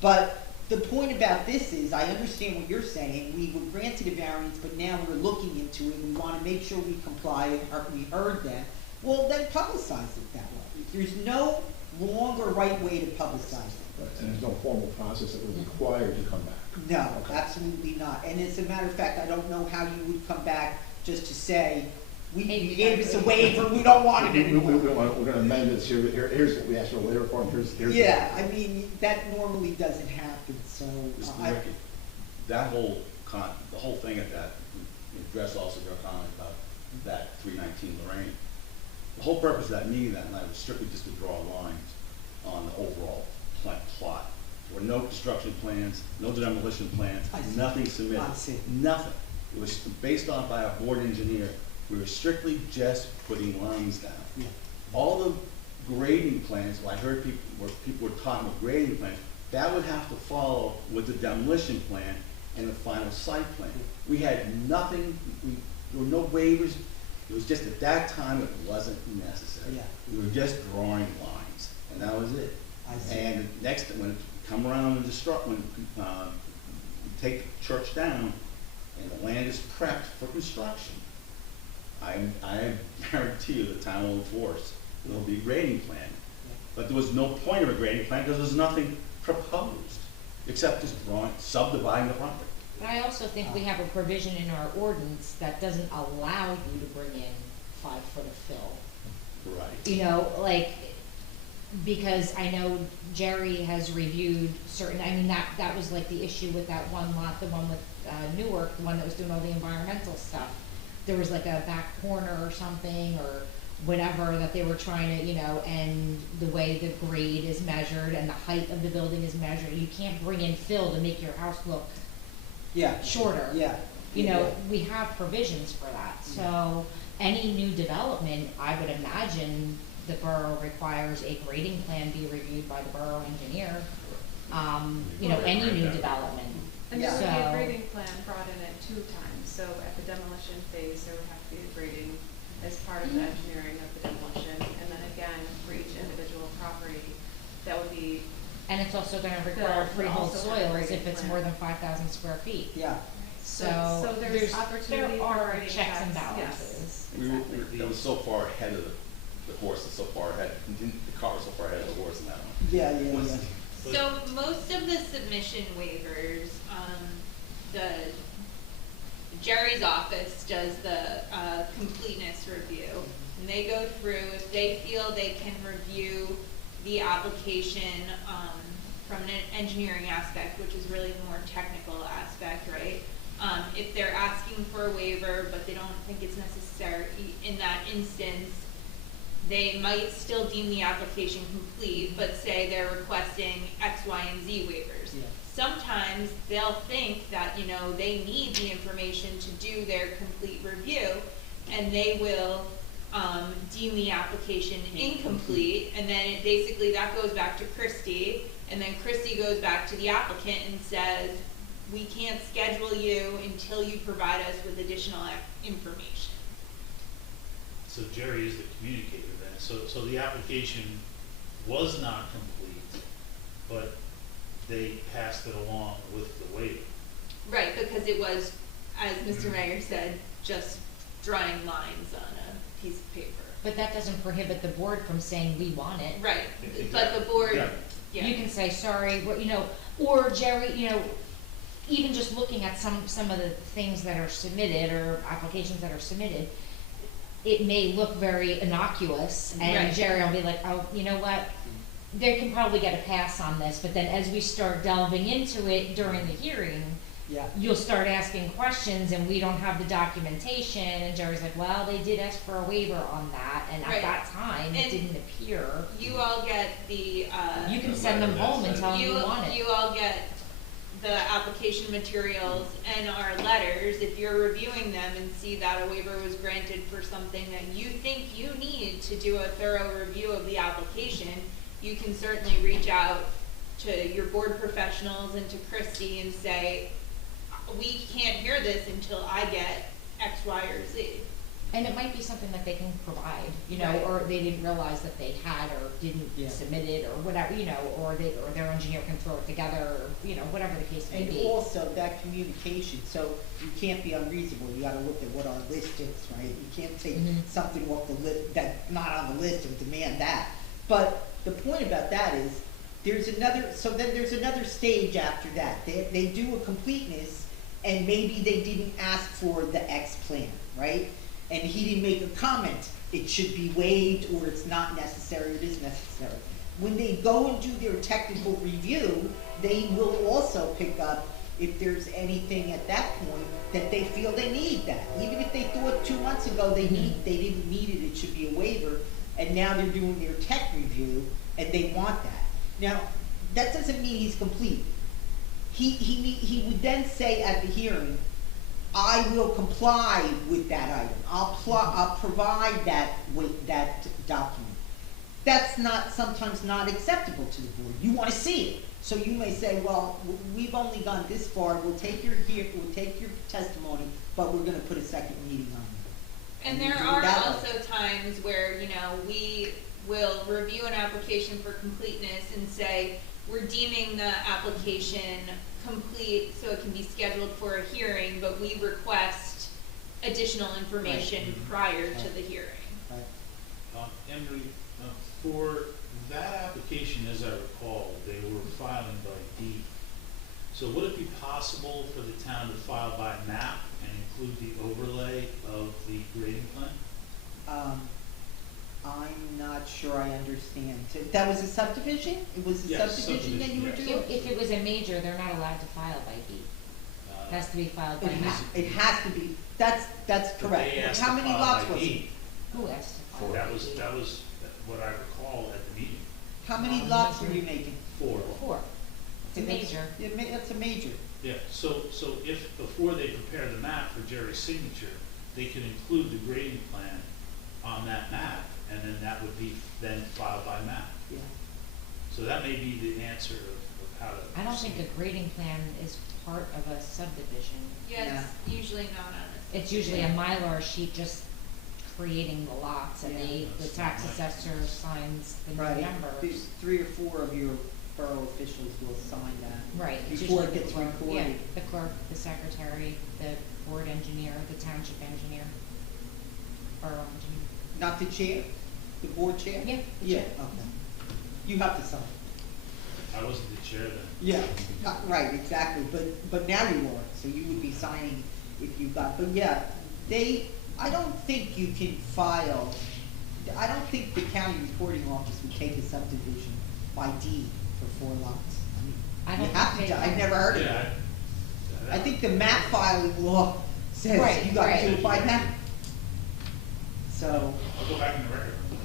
But the point about this is, I understand what you're saying. We were granted a variance, but now we're looking into it. We want to make sure we comply. We heard that. Well, then publicize it that way. There's no wrong or right way to publicize it. And there's no formal process that would require to come back. No, absolutely not. And as a matter of fact, I don't know how you would come back just to say, you gave us a waiver, we don't want it anymore. We're gonna amend this here, here's what we asked for a waiver form, here's. Yeah, I mean, that normally doesn't happen, so. Mr. Ricky, the whole thing at that, address also your comment about that 319 Lorraine. The whole purpose of that meeting that night was strictly just to draw lines on the overall plot. There were no construction plans, no demolition plans, I see. nothing submitted. I see. Nothing. It was based on by our board engineer. We were strictly just putting lines down. Yeah. All the grading plans, well, I heard people were talking about grading plans, that would have to follow with the demolition plan and the final site plan. We had nothing, there were no waivers, it was just at that time, it wasn't necessary. Yeah. We were just drawing lines, and that was it. I see. And next, when it come around and when, take the church down, and the land is prepped for construction, I guarantee you the town will enforce, there'll be a grading plan. But there was no point of a grading plan, because there's nothing proposed, except just subdividing the property. But I also think we have a provision in our ordinance that doesn't allow you to bring in 5 foot of fill. Right. You know, like, because I know Jerry has reviewed certain, I mean, that was like the issue with that one lot, the one with Newark, the one that was doing all the environmental stuff. There was like a back corner or something, or whatever, that they were trying to, you know, and the way the grade is measured and the height of the building is measured, you can't bring in fill to make your house look Yeah. shorter. Yeah. You know, Yeah. we have provisions for that, so any new development, I would imagine the borough requires a grading plan be reviewed by the borough engineer. You know, any new development. And there would be So- a grading plan brought in at 2 times, so at the demolition phase, there would have to be a grading as part of the engineering of the demolition, and then again, for each individual property, that would be, And it's also gonna require But freehold also have a soils grading if it's plan. more than 5,000 square feet. Yeah. So there's opportunity there for are grading checks and checks, yes. balances. Exactly. That was so far ahead of the horse, is so far ahead, the car was so far ahead of the horse in that one. Yeah, yeah, yeah. So most of the submission waivers, Jerry's office does the completeness review. And they go through, if they feel they can review the application from an engineering aspect, which is really the more technical aspect, right? If they're asking for a waiver, but they don't think it's necessary in that instance, they might still deem the application complete, but say they're requesting X, Y, and Z waivers. Yeah. Sometimes they'll think that, you know, they need the information to do their complete review, and they will deem the application incomplete, and then it basically that goes back to Christie, and then Christie goes back to the applicant and says, we can't schedule you until you provide us with additional information. So Jerry is the communicator then, so the application was not complete, but they passed it along with the waiver. Right, because it was, as Mr. Mayor said, just drawing lines on a piece of paper. But that doesn't prohibit the board from saying we want it. Right, Exactly. but the board, Yeah. yeah. You can say, sorry, you know, or Jerry, you know, even just looking at some of the things that are submitted or applications that are submitted, it may look very innocuous, and Right. Jerry will be like, oh, you know what? They can probably get a pass on this, but then as we start delving into it during the hearing, Yeah. you'll start asking questions and we don't have the documentation, and Jerry's like, well, they did ask for a waiver on that, and Right. at that time, it And didn't appear. You all get the, You can send them home and tell them you want it. You all get the application materials and our letters. If you're reviewing them and see that a waiver was granted for something that you think you need to do a thorough review of the application, you can certainly reach out to your board professionals and to Christie and say, we can't hear this until I get X, Y, or Z. And it might be something that they can provide, you know, Right. or they didn't realize that they had or didn't Yeah. submit it or whatever, you know, or their engineer can throw it together, or, you know, whatever the case may And be. also that communication, so you can't be unreasonable, you gotta look at what our list is, right? You can't take Mhm. something off the list, that's not on the list and demand that. But the point about that is, there's another stage after that. They do a completeness, and maybe they didn't ask for the X plan, right? And he didn't make a comment, it should be waived, or it's not necessary, it is necessary. When they go and do their technical review, they will also pick up if there's anything at that point that they feel they need that. Even if they thought 2 months ago they didn't need it, it should be a waiver, and now they're doing their tech review, and they want that. Now, that doesn't mean he's complete. He would then say at the hearing, I will comply with that item. I'll provide that with that document. That's not, sometimes not acceptable to the board. You wanna see it. So you may say, well, we've only gone this far, we'll take your testimony, but we're gonna put a second meeting on it. And we there do are that also times where, you know, we will review an application for completeness and say, we're deeming the application complete, so it can be scheduled for a hearing, but we request additional information prior to the hearing. Right. Emery, for that application, as I recall, they were filing by deed. So would it be possible for the town to file by map and include the overlay of the grading plan? I'm not sure I understand. So that was a subdivision? It was a Yes, subdivision that you were subdivision, doing? If it was a major, they're not allowed to file by deed. It has to be filed by map. It has to be, that's But correct. they asked How to many file lots by was it? deed. Who asked to file by That deed? was what I recall at the meeting. How many lots were you making? 4. 4. It's a major. That's a major. Yeah, so if, before they prepare the map for Jerry's signature, they could include the grading plan on that map, and then that would be then filed by map. Yeah. So that may be the answer of how to. I don't think proceed. a grading plan is part of a subdivision. Yeah, it's usually not on a. It's usually a Mylar sheet just creating the lots, and the tax assessor signs the new Right. numbers. 3 or 4 of your borough officials will sign that. Right. it's Before usually it gets the clerk. recorded. Yeah, the clerk, the secretary, the board engineer, the township engineer, borough engineer. Not the chair? The board chair? Yeah, the Yeah, chair. okay. You have to sign. I wasn't the chair then. Yeah, right, exactly, but now you are, so you would be signing if you got, but yeah, I don't think you can file, I don't think the county reporting office would take a subdivision by deed for 4 lots. I You don't have think to, they I've can. never heard of it. Yeah. I think the map filing law says Right, you gotta do right. it by map. So, I'll go back in the record on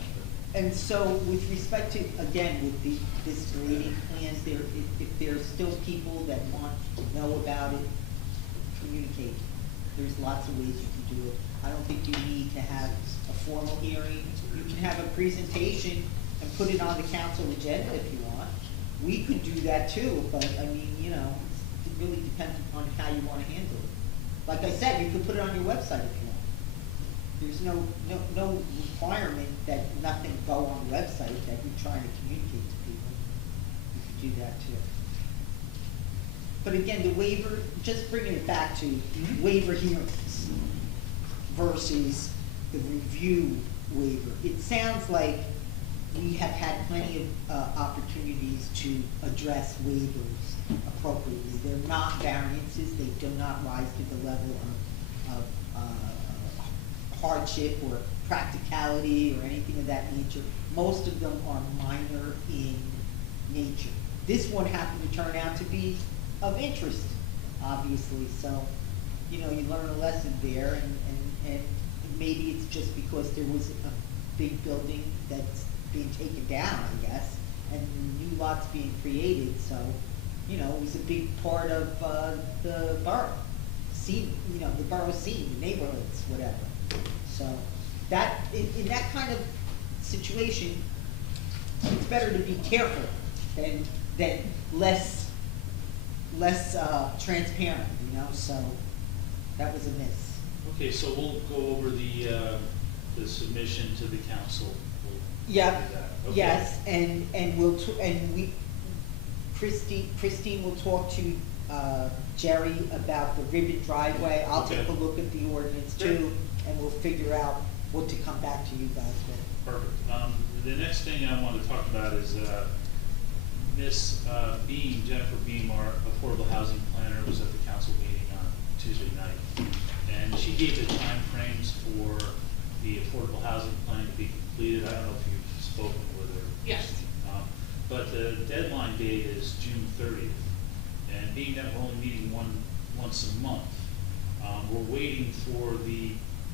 that. and so with respect to, again, with this grading plans, if there's still people that want to know about it, communicate. There's lots of ways you can do it. I don't think you need to have a formal hearing. You can have a presentation and put it on the council agenda if you want. We could do that too, but I mean, you know, it really depends upon how you wanna handle it. Like I said, you could put it on your website if you want. There's no requirement that nothing go on the website that you're trying to communicate to people. You could do that too. But again, the waiver, just bringing it back to waiver hearings versus the review waiver. It sounds like we have had plenty of opportunities to address waivers appropriately. They're not variances, they do not rise to the level of hardship or practicality or anything of that nature. Most of them are minor in nature. This one happened to turn out to be of interest, obviously, so, you know, you learn a lesson there, and maybe it's just because there was a big building that's being taken down, I guess, and new lots being created, so, you know, it was a big part of, the borough scene, you know, the borough scene, the neighborhoods, whatever. So, that, in that kind of situation, it's better to be careful than less transparent, you know, so that was a miss. Okay, so we'll go over the submission to the council. We'll Yep, do that. Okay. yes, and we'll, Christine will talk to, Jerry about the ribbon driveway. I'll take a Okay. look at the ordinance too, and we'll figure out what to come back to you guys with. Perfect. The next thing I want to talk about is, Miss Beam, Jennifer Beam, our affordable housing planner, was at the council meeting on Tuesday night. And she gave the timeframes for the affordable housing plan to be completed. I don't know if you've spoken with her. Yes. But the deadline date is June 30th. And being that we're only meeting once a month, we're waiting for the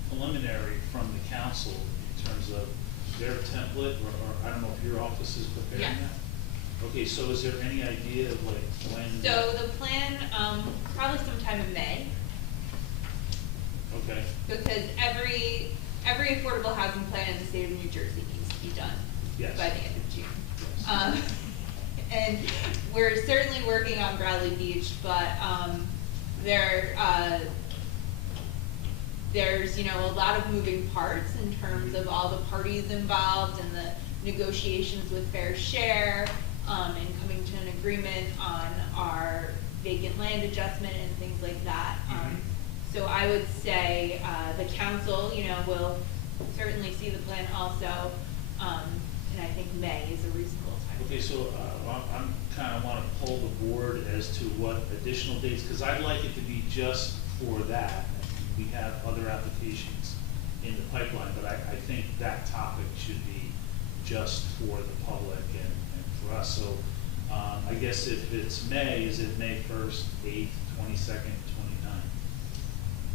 preliminary from the council in terms of their template, or I don't know if your office is preparing Yes. that? Okay, so is there any idea of like when? So the plan, probably sometime in May. Okay, Because every affordable housing plan in the state of New Jersey needs to be done yes. by the end of June. Yes. And we're certainly working on Bradley Beach, but, there's, you know, a lot of moving parts in terms of all the parties involved and the negotiations with Fair Share, and coming to an agreement on our vacant land adjustment and things like that. So I would say, the council, you know, will certainly see the plan also, and I think May is a reasonable time. Okay, so, I'm kinda wanna poll the board as to what additional dates, cause I'd like it to be just for that. We have other applications in the pipeline, but I think that topic should be just for the public and for us. So, I guess if it's May, is it May 1st, 8th, 22nd, 29th?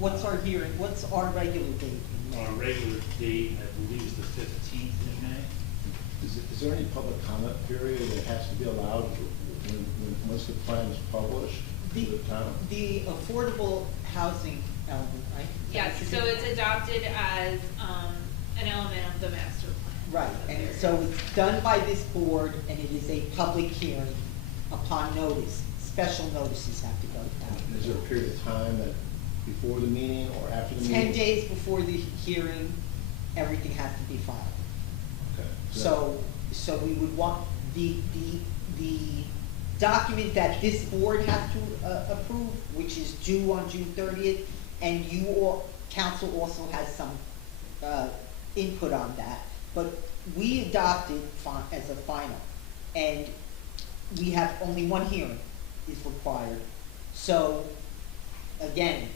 What's our hearing, what's our regular date in May? Our regular date, I believe, is the 15th in May. Is there any public comment period that has to be allowed once the plan is published to the town? The affordable housing element, right? Yes, so it's adopted as, an element of the master plan. Right, and so it's done by this board, and it is a public hearing upon notice. Special notices have to go out. Is there a period of time that before the meeting or after the meeting? 10 days before the hearing, everything has to be filed. Okay. So we would want the document that this board has to approve, which is due on June 30th, and you all, council also has some input on that. But we adopted as a final, and we have only one hearing is required. So, again,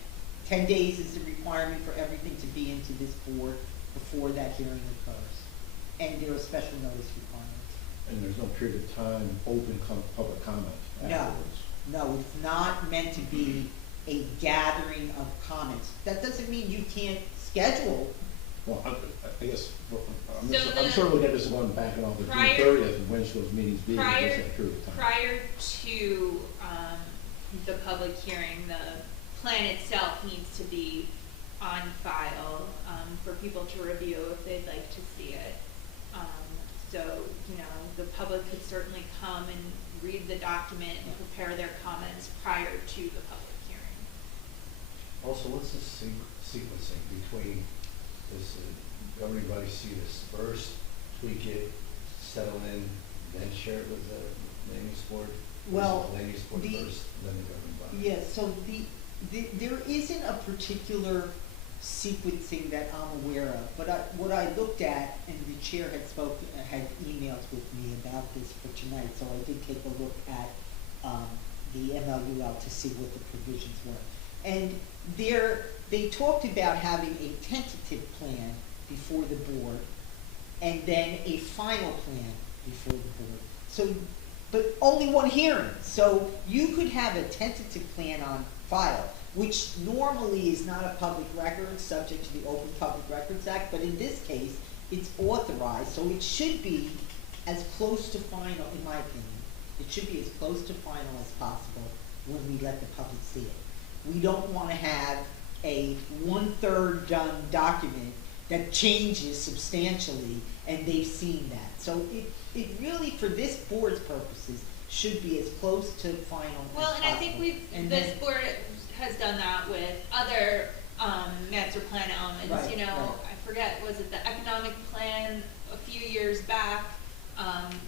10 days is the requirement for everything to be into this board before that hearing occurs. And there are special notice requirements. And there's no period of time, public comment afterwards? No, it's not meant to be a gathering of comments. That doesn't mean you can't schedule. Well, I guess, I'm So I'm the- sort of looking at this one backing off the June Prior- 30th, and when should those meetings be, what's Prior, that period of time? prior to, the public hearing, the plan itself needs to be on file, for people to review if they'd like to see it. So, you know, the public could certainly come and read the document and prepare their comments prior to the public hearing. Also, what's the sequencing between this, governing body see this first, tweak it, settle in, then share it with the land use board? Well, Land use board the- first, then the governing body? Yeah, so there isn't a particular sequencing that I'm aware of, but what I looked at, and the chair had emailed with me about this for tonight, so I did take a look at, the MLUL to see what the provisions were. And they talked about having a tentative plan before the board, and then a final plan before the board. So, but only one hearing, so you could have a tentative plan on file, which normally is not a public record, subject to the Open Public Records Act, but in this case, it's authorized, so it should be as close to final, in my opinion. It should be as close to final as possible when we let the public see it. We don't wanna have a 1/3 done document that changes substantially, and they've seen that. So it really, for this board's purposes, should be as close to final as possible. Well, and I think this board has done that with other, master plan elements, Right, you know, right. I forget, was it the economic plan a few years back,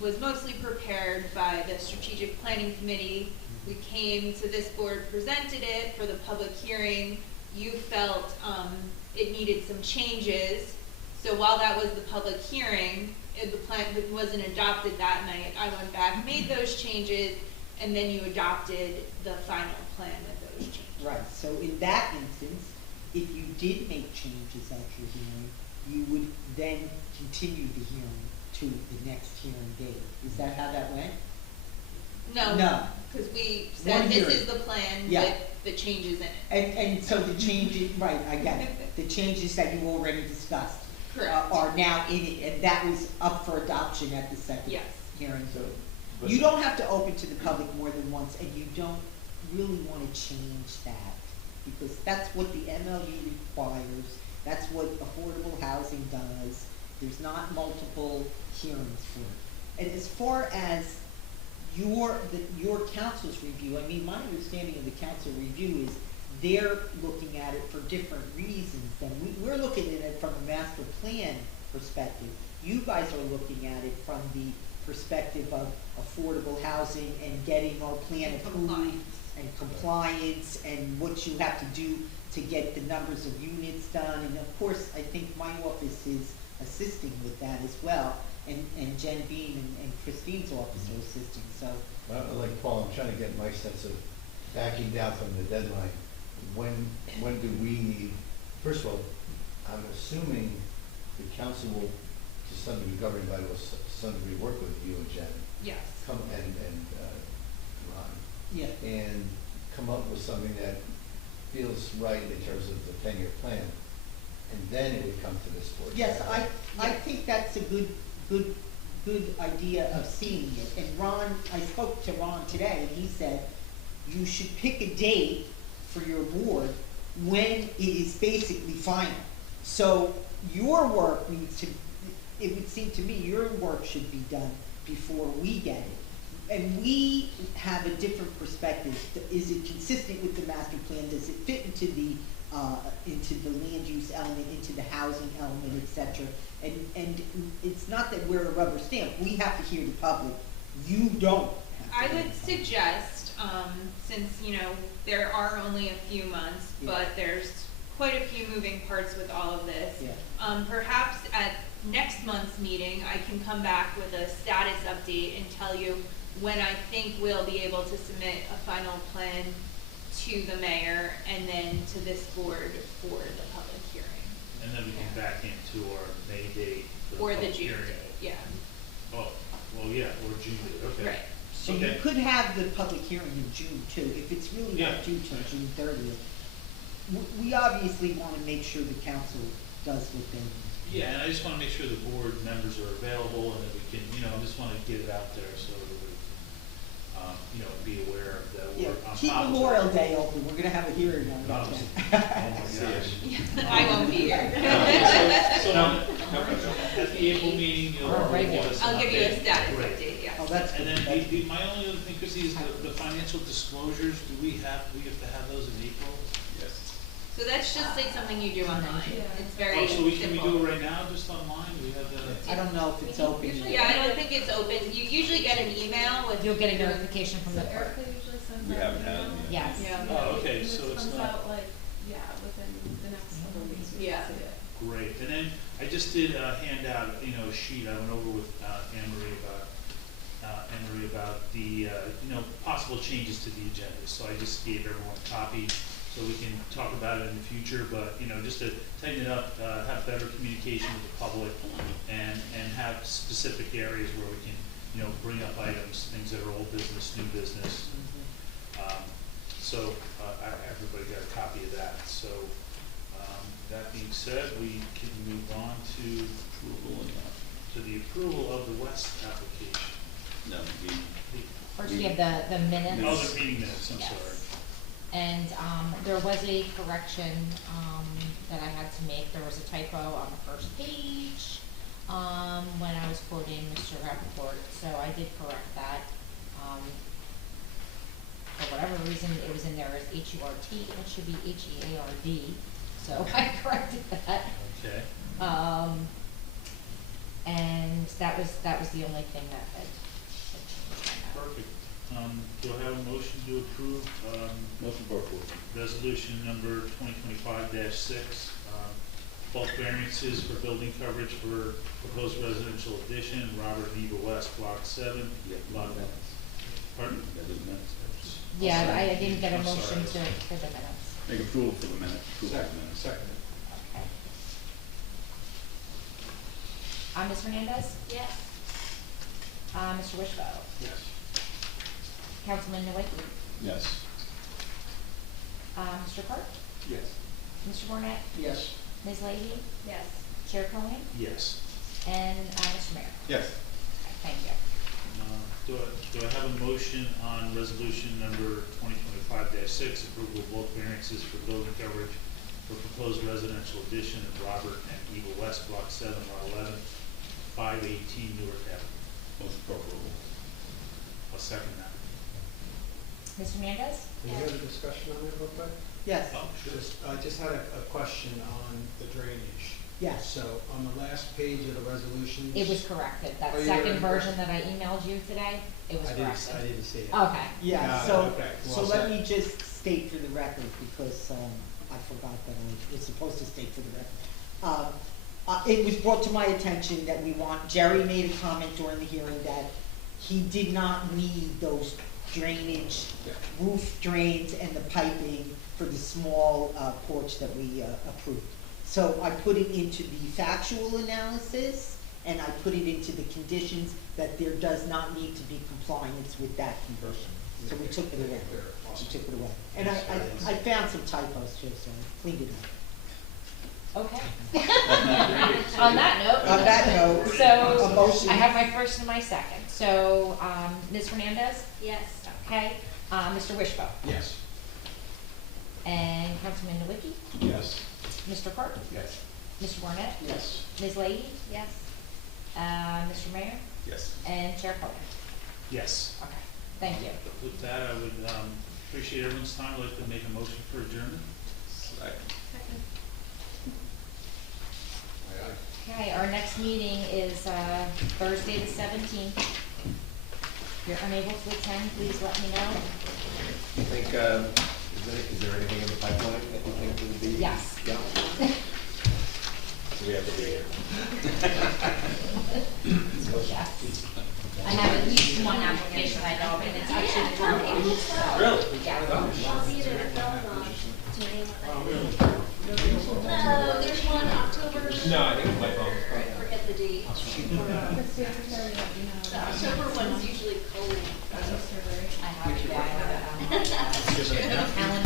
was mostly prepared by the strategic planning committee. We came to this board, presented it for the public hearing, you felt, it needed some changes. So while that was the public hearing, the plan wasn't adopted that night, I went back, made those changes, and then you adopted the final plan with those changes. Right, so in that instance, if you did make changes at your hearing, you would then continue the hearing to the next hearing date. Is that how that went? No. No. Cause we One said this hearing. is the plan Yeah. with the changes in it. And so the changes, right, I get it, the changes that you already discussed. Correct. Are now in it, and that was up for adoption at the second Yes. hearing. So, but- You don't have to open to the public more than once, and you don't really wanna change that because that's what the MLU requires, that's what affordable housing does. There's not multiple hearings for it. And as far as your council's review, I mean, my understanding of the council review is they're looking at it for different reasons than we're looking at it from a master plan perspective. You guys are looking at it from the perspective of affordable housing and getting our plan approved Compliance. and compliance and what you have to do to get the numbers of units done. And of course, I think my office is assisting with that as well, and Jen Bean and Christine's office are assisting, so. Like Paul, I'm trying to get my sense of backing down from the deadline. When do we need, first of all, I'm assuming the council will, to some degree, governing body will to some degree work with you and Jen. Yes. Come and Ron. Yeah. And come up with something that feels right in terms of the 10-year plan. And then it would come to this board. Yes, I think that's a good idea of seeing it. And Ron, I spoke to Ron today, and he said, you should pick a date for your board when it is basically final. So your work needs to, it would seem to me, your work should be done before we get it. And we have a different perspective. Is it consistent with the master plan? Does it fit into the land use element, into the housing element, et cetera? And it's not that we're a rubber stamp. We have to hear the public. You don't have I to hear would the public. suggest, since, there are only a few months, Yeah. but there's quite a few moving parts with all of this. Yeah. Perhaps at next month's meeting, I can come back with a status update and tell you when I think we'll be able to submit a final plan to the mayor and then to this board for the public hearing. And then we can back into our May date for the Or the public June hearing. date, yeah. Oh, well, yeah, or June date, okay. Right. So you Okay. could have the public hearing in June too, if it's really Yeah. not due till June 30th. We obviously wanna make sure the council does what they need. Yeah, and I just wanna make sure the board members are available and that we can, I just wanna get it out there so that we, be aware of that Yeah, we're on keep top of it. Memorial Day open, we're gonna have a hearing on Oh, that. oh my gosh. I won't be here. So, at the April meeting, you'll give us an I'll give you a update. status Great. update, yes. Oh, that's And good. then That's good. my only other thing, Chrissy, is the financial disclosures, do we have to have those in April? Yes. So that's just like something you do online. Yeah. It's very Oh, so can we simple. do it right now, just online, do we have the? I don't know if it's open. Yeah, I don't think it's open. You usually get an email with. You'll get a notification from So the clerk. Erica usually sends We out haven't had email. them yet. Yes. Yeah. Oh, okay, And so this it's comes not- out within the next couple of weeks. we Yeah. should see it. Great, and then I just did hand out, a sheet, I went over with Anne Marie about the, possible changes to the agenda. So I just gave everyone a copy, so we can talk about it in the future, but, just to tighten it up, have better communication with the public and have specific areas where we can, bring up items, things that are old business, new business. So, everybody got a copy of that, so, that being said, we can move on to the approval of the West application. No, First, we have the minutes. Oh, the meeting minutes, I'm Yes. sorry. And there was a correction that I had to make. There was a typo on the first page when I was quoting Mr. Rappaport, so I did correct that. For whatever reason, it was in there as H-U-R-T, and it should be H-E-A-R-D, so I corrected that. Okay, And that was the only thing that had changed on that. perfect. Do I have a motion to approve, motion for approval. resolution number 2025-6, bulk variances for building coverage for proposed residential addition, Robert and Eva West, Block 7. Yeah, Lot- Pardon? Yeah, the minutes. Yeah, I didn't get a I'm motion sorry. for the minutes. Make approval for the minute, approval for the minutes. Second. Okay. Ms. Hernandez? Yes. Mr. Wishbo? Yes. Councilman Nowicki? Yes. Mr. Park? Yes. Mr. Burnett? Yes. Ms. Leahy? Yes. Chair Cohen? Yes. And Mr. Mayor? Yes. Okay, thank you. Do I have a motion on resolution number 2025-6, approval of bulk variances for building coverage for proposed residential addition at Robert and Eagle West, Block 7, Lot 11, 518 Newark Avenue? Most appropriate. I'll second that. Mr. Hernandez? Can we have a discussion on that real quick? Yes, Oh, sure. I just had a question on the drainage. yes. So on the last page of the resolutions. It was corrected, that Oh, you second already- version that I emailed you today, it was I corrected. didn't see it. Okay, Yeah, Got it, so, okay. so Well let said. me just state for the record, because, I forgot that I was supposed to state for the record. It was brought to my attention that Jerry made a comment during the hearing that he did not need those drainage, roof drains and the piping for the small, porch that we, approved. So I put it into the factual analysis, and I put it into the conditions that there does not need to be compliance with that condition. So we took it away. We took it away. And I found some typos too, so I cleaned it up. okay. On that note. On that note, So, a motion. I have my first and my second. So, Ms. Hernandez? Yes. Okay, Mr. Wishbo? Yes. And Councilman Nowicki? Yes. Mr. Park? Yes. Mr. Barnett? Yes. Ms. Leahy? Yes. Mr. Mayor? Yes. And Chair Coler? Yes. Okay, thank you. With that, I would appreciate everyone's time. I'd like to make a motion for adjournment. Second. Okay, our next meeting is Thursday the 17th. If you're unable to attend, please let me know. You think, is there anything in the pipeline that you think would be? Yes. Yeah. So we have to be here. Yes. I have at least one application I know of, and it's actually the town page, so. Really? Yeah. There's one October. No, I think my phone. Forget the date. The October one's usually cold. I have, yeah, I have it on. Calendar.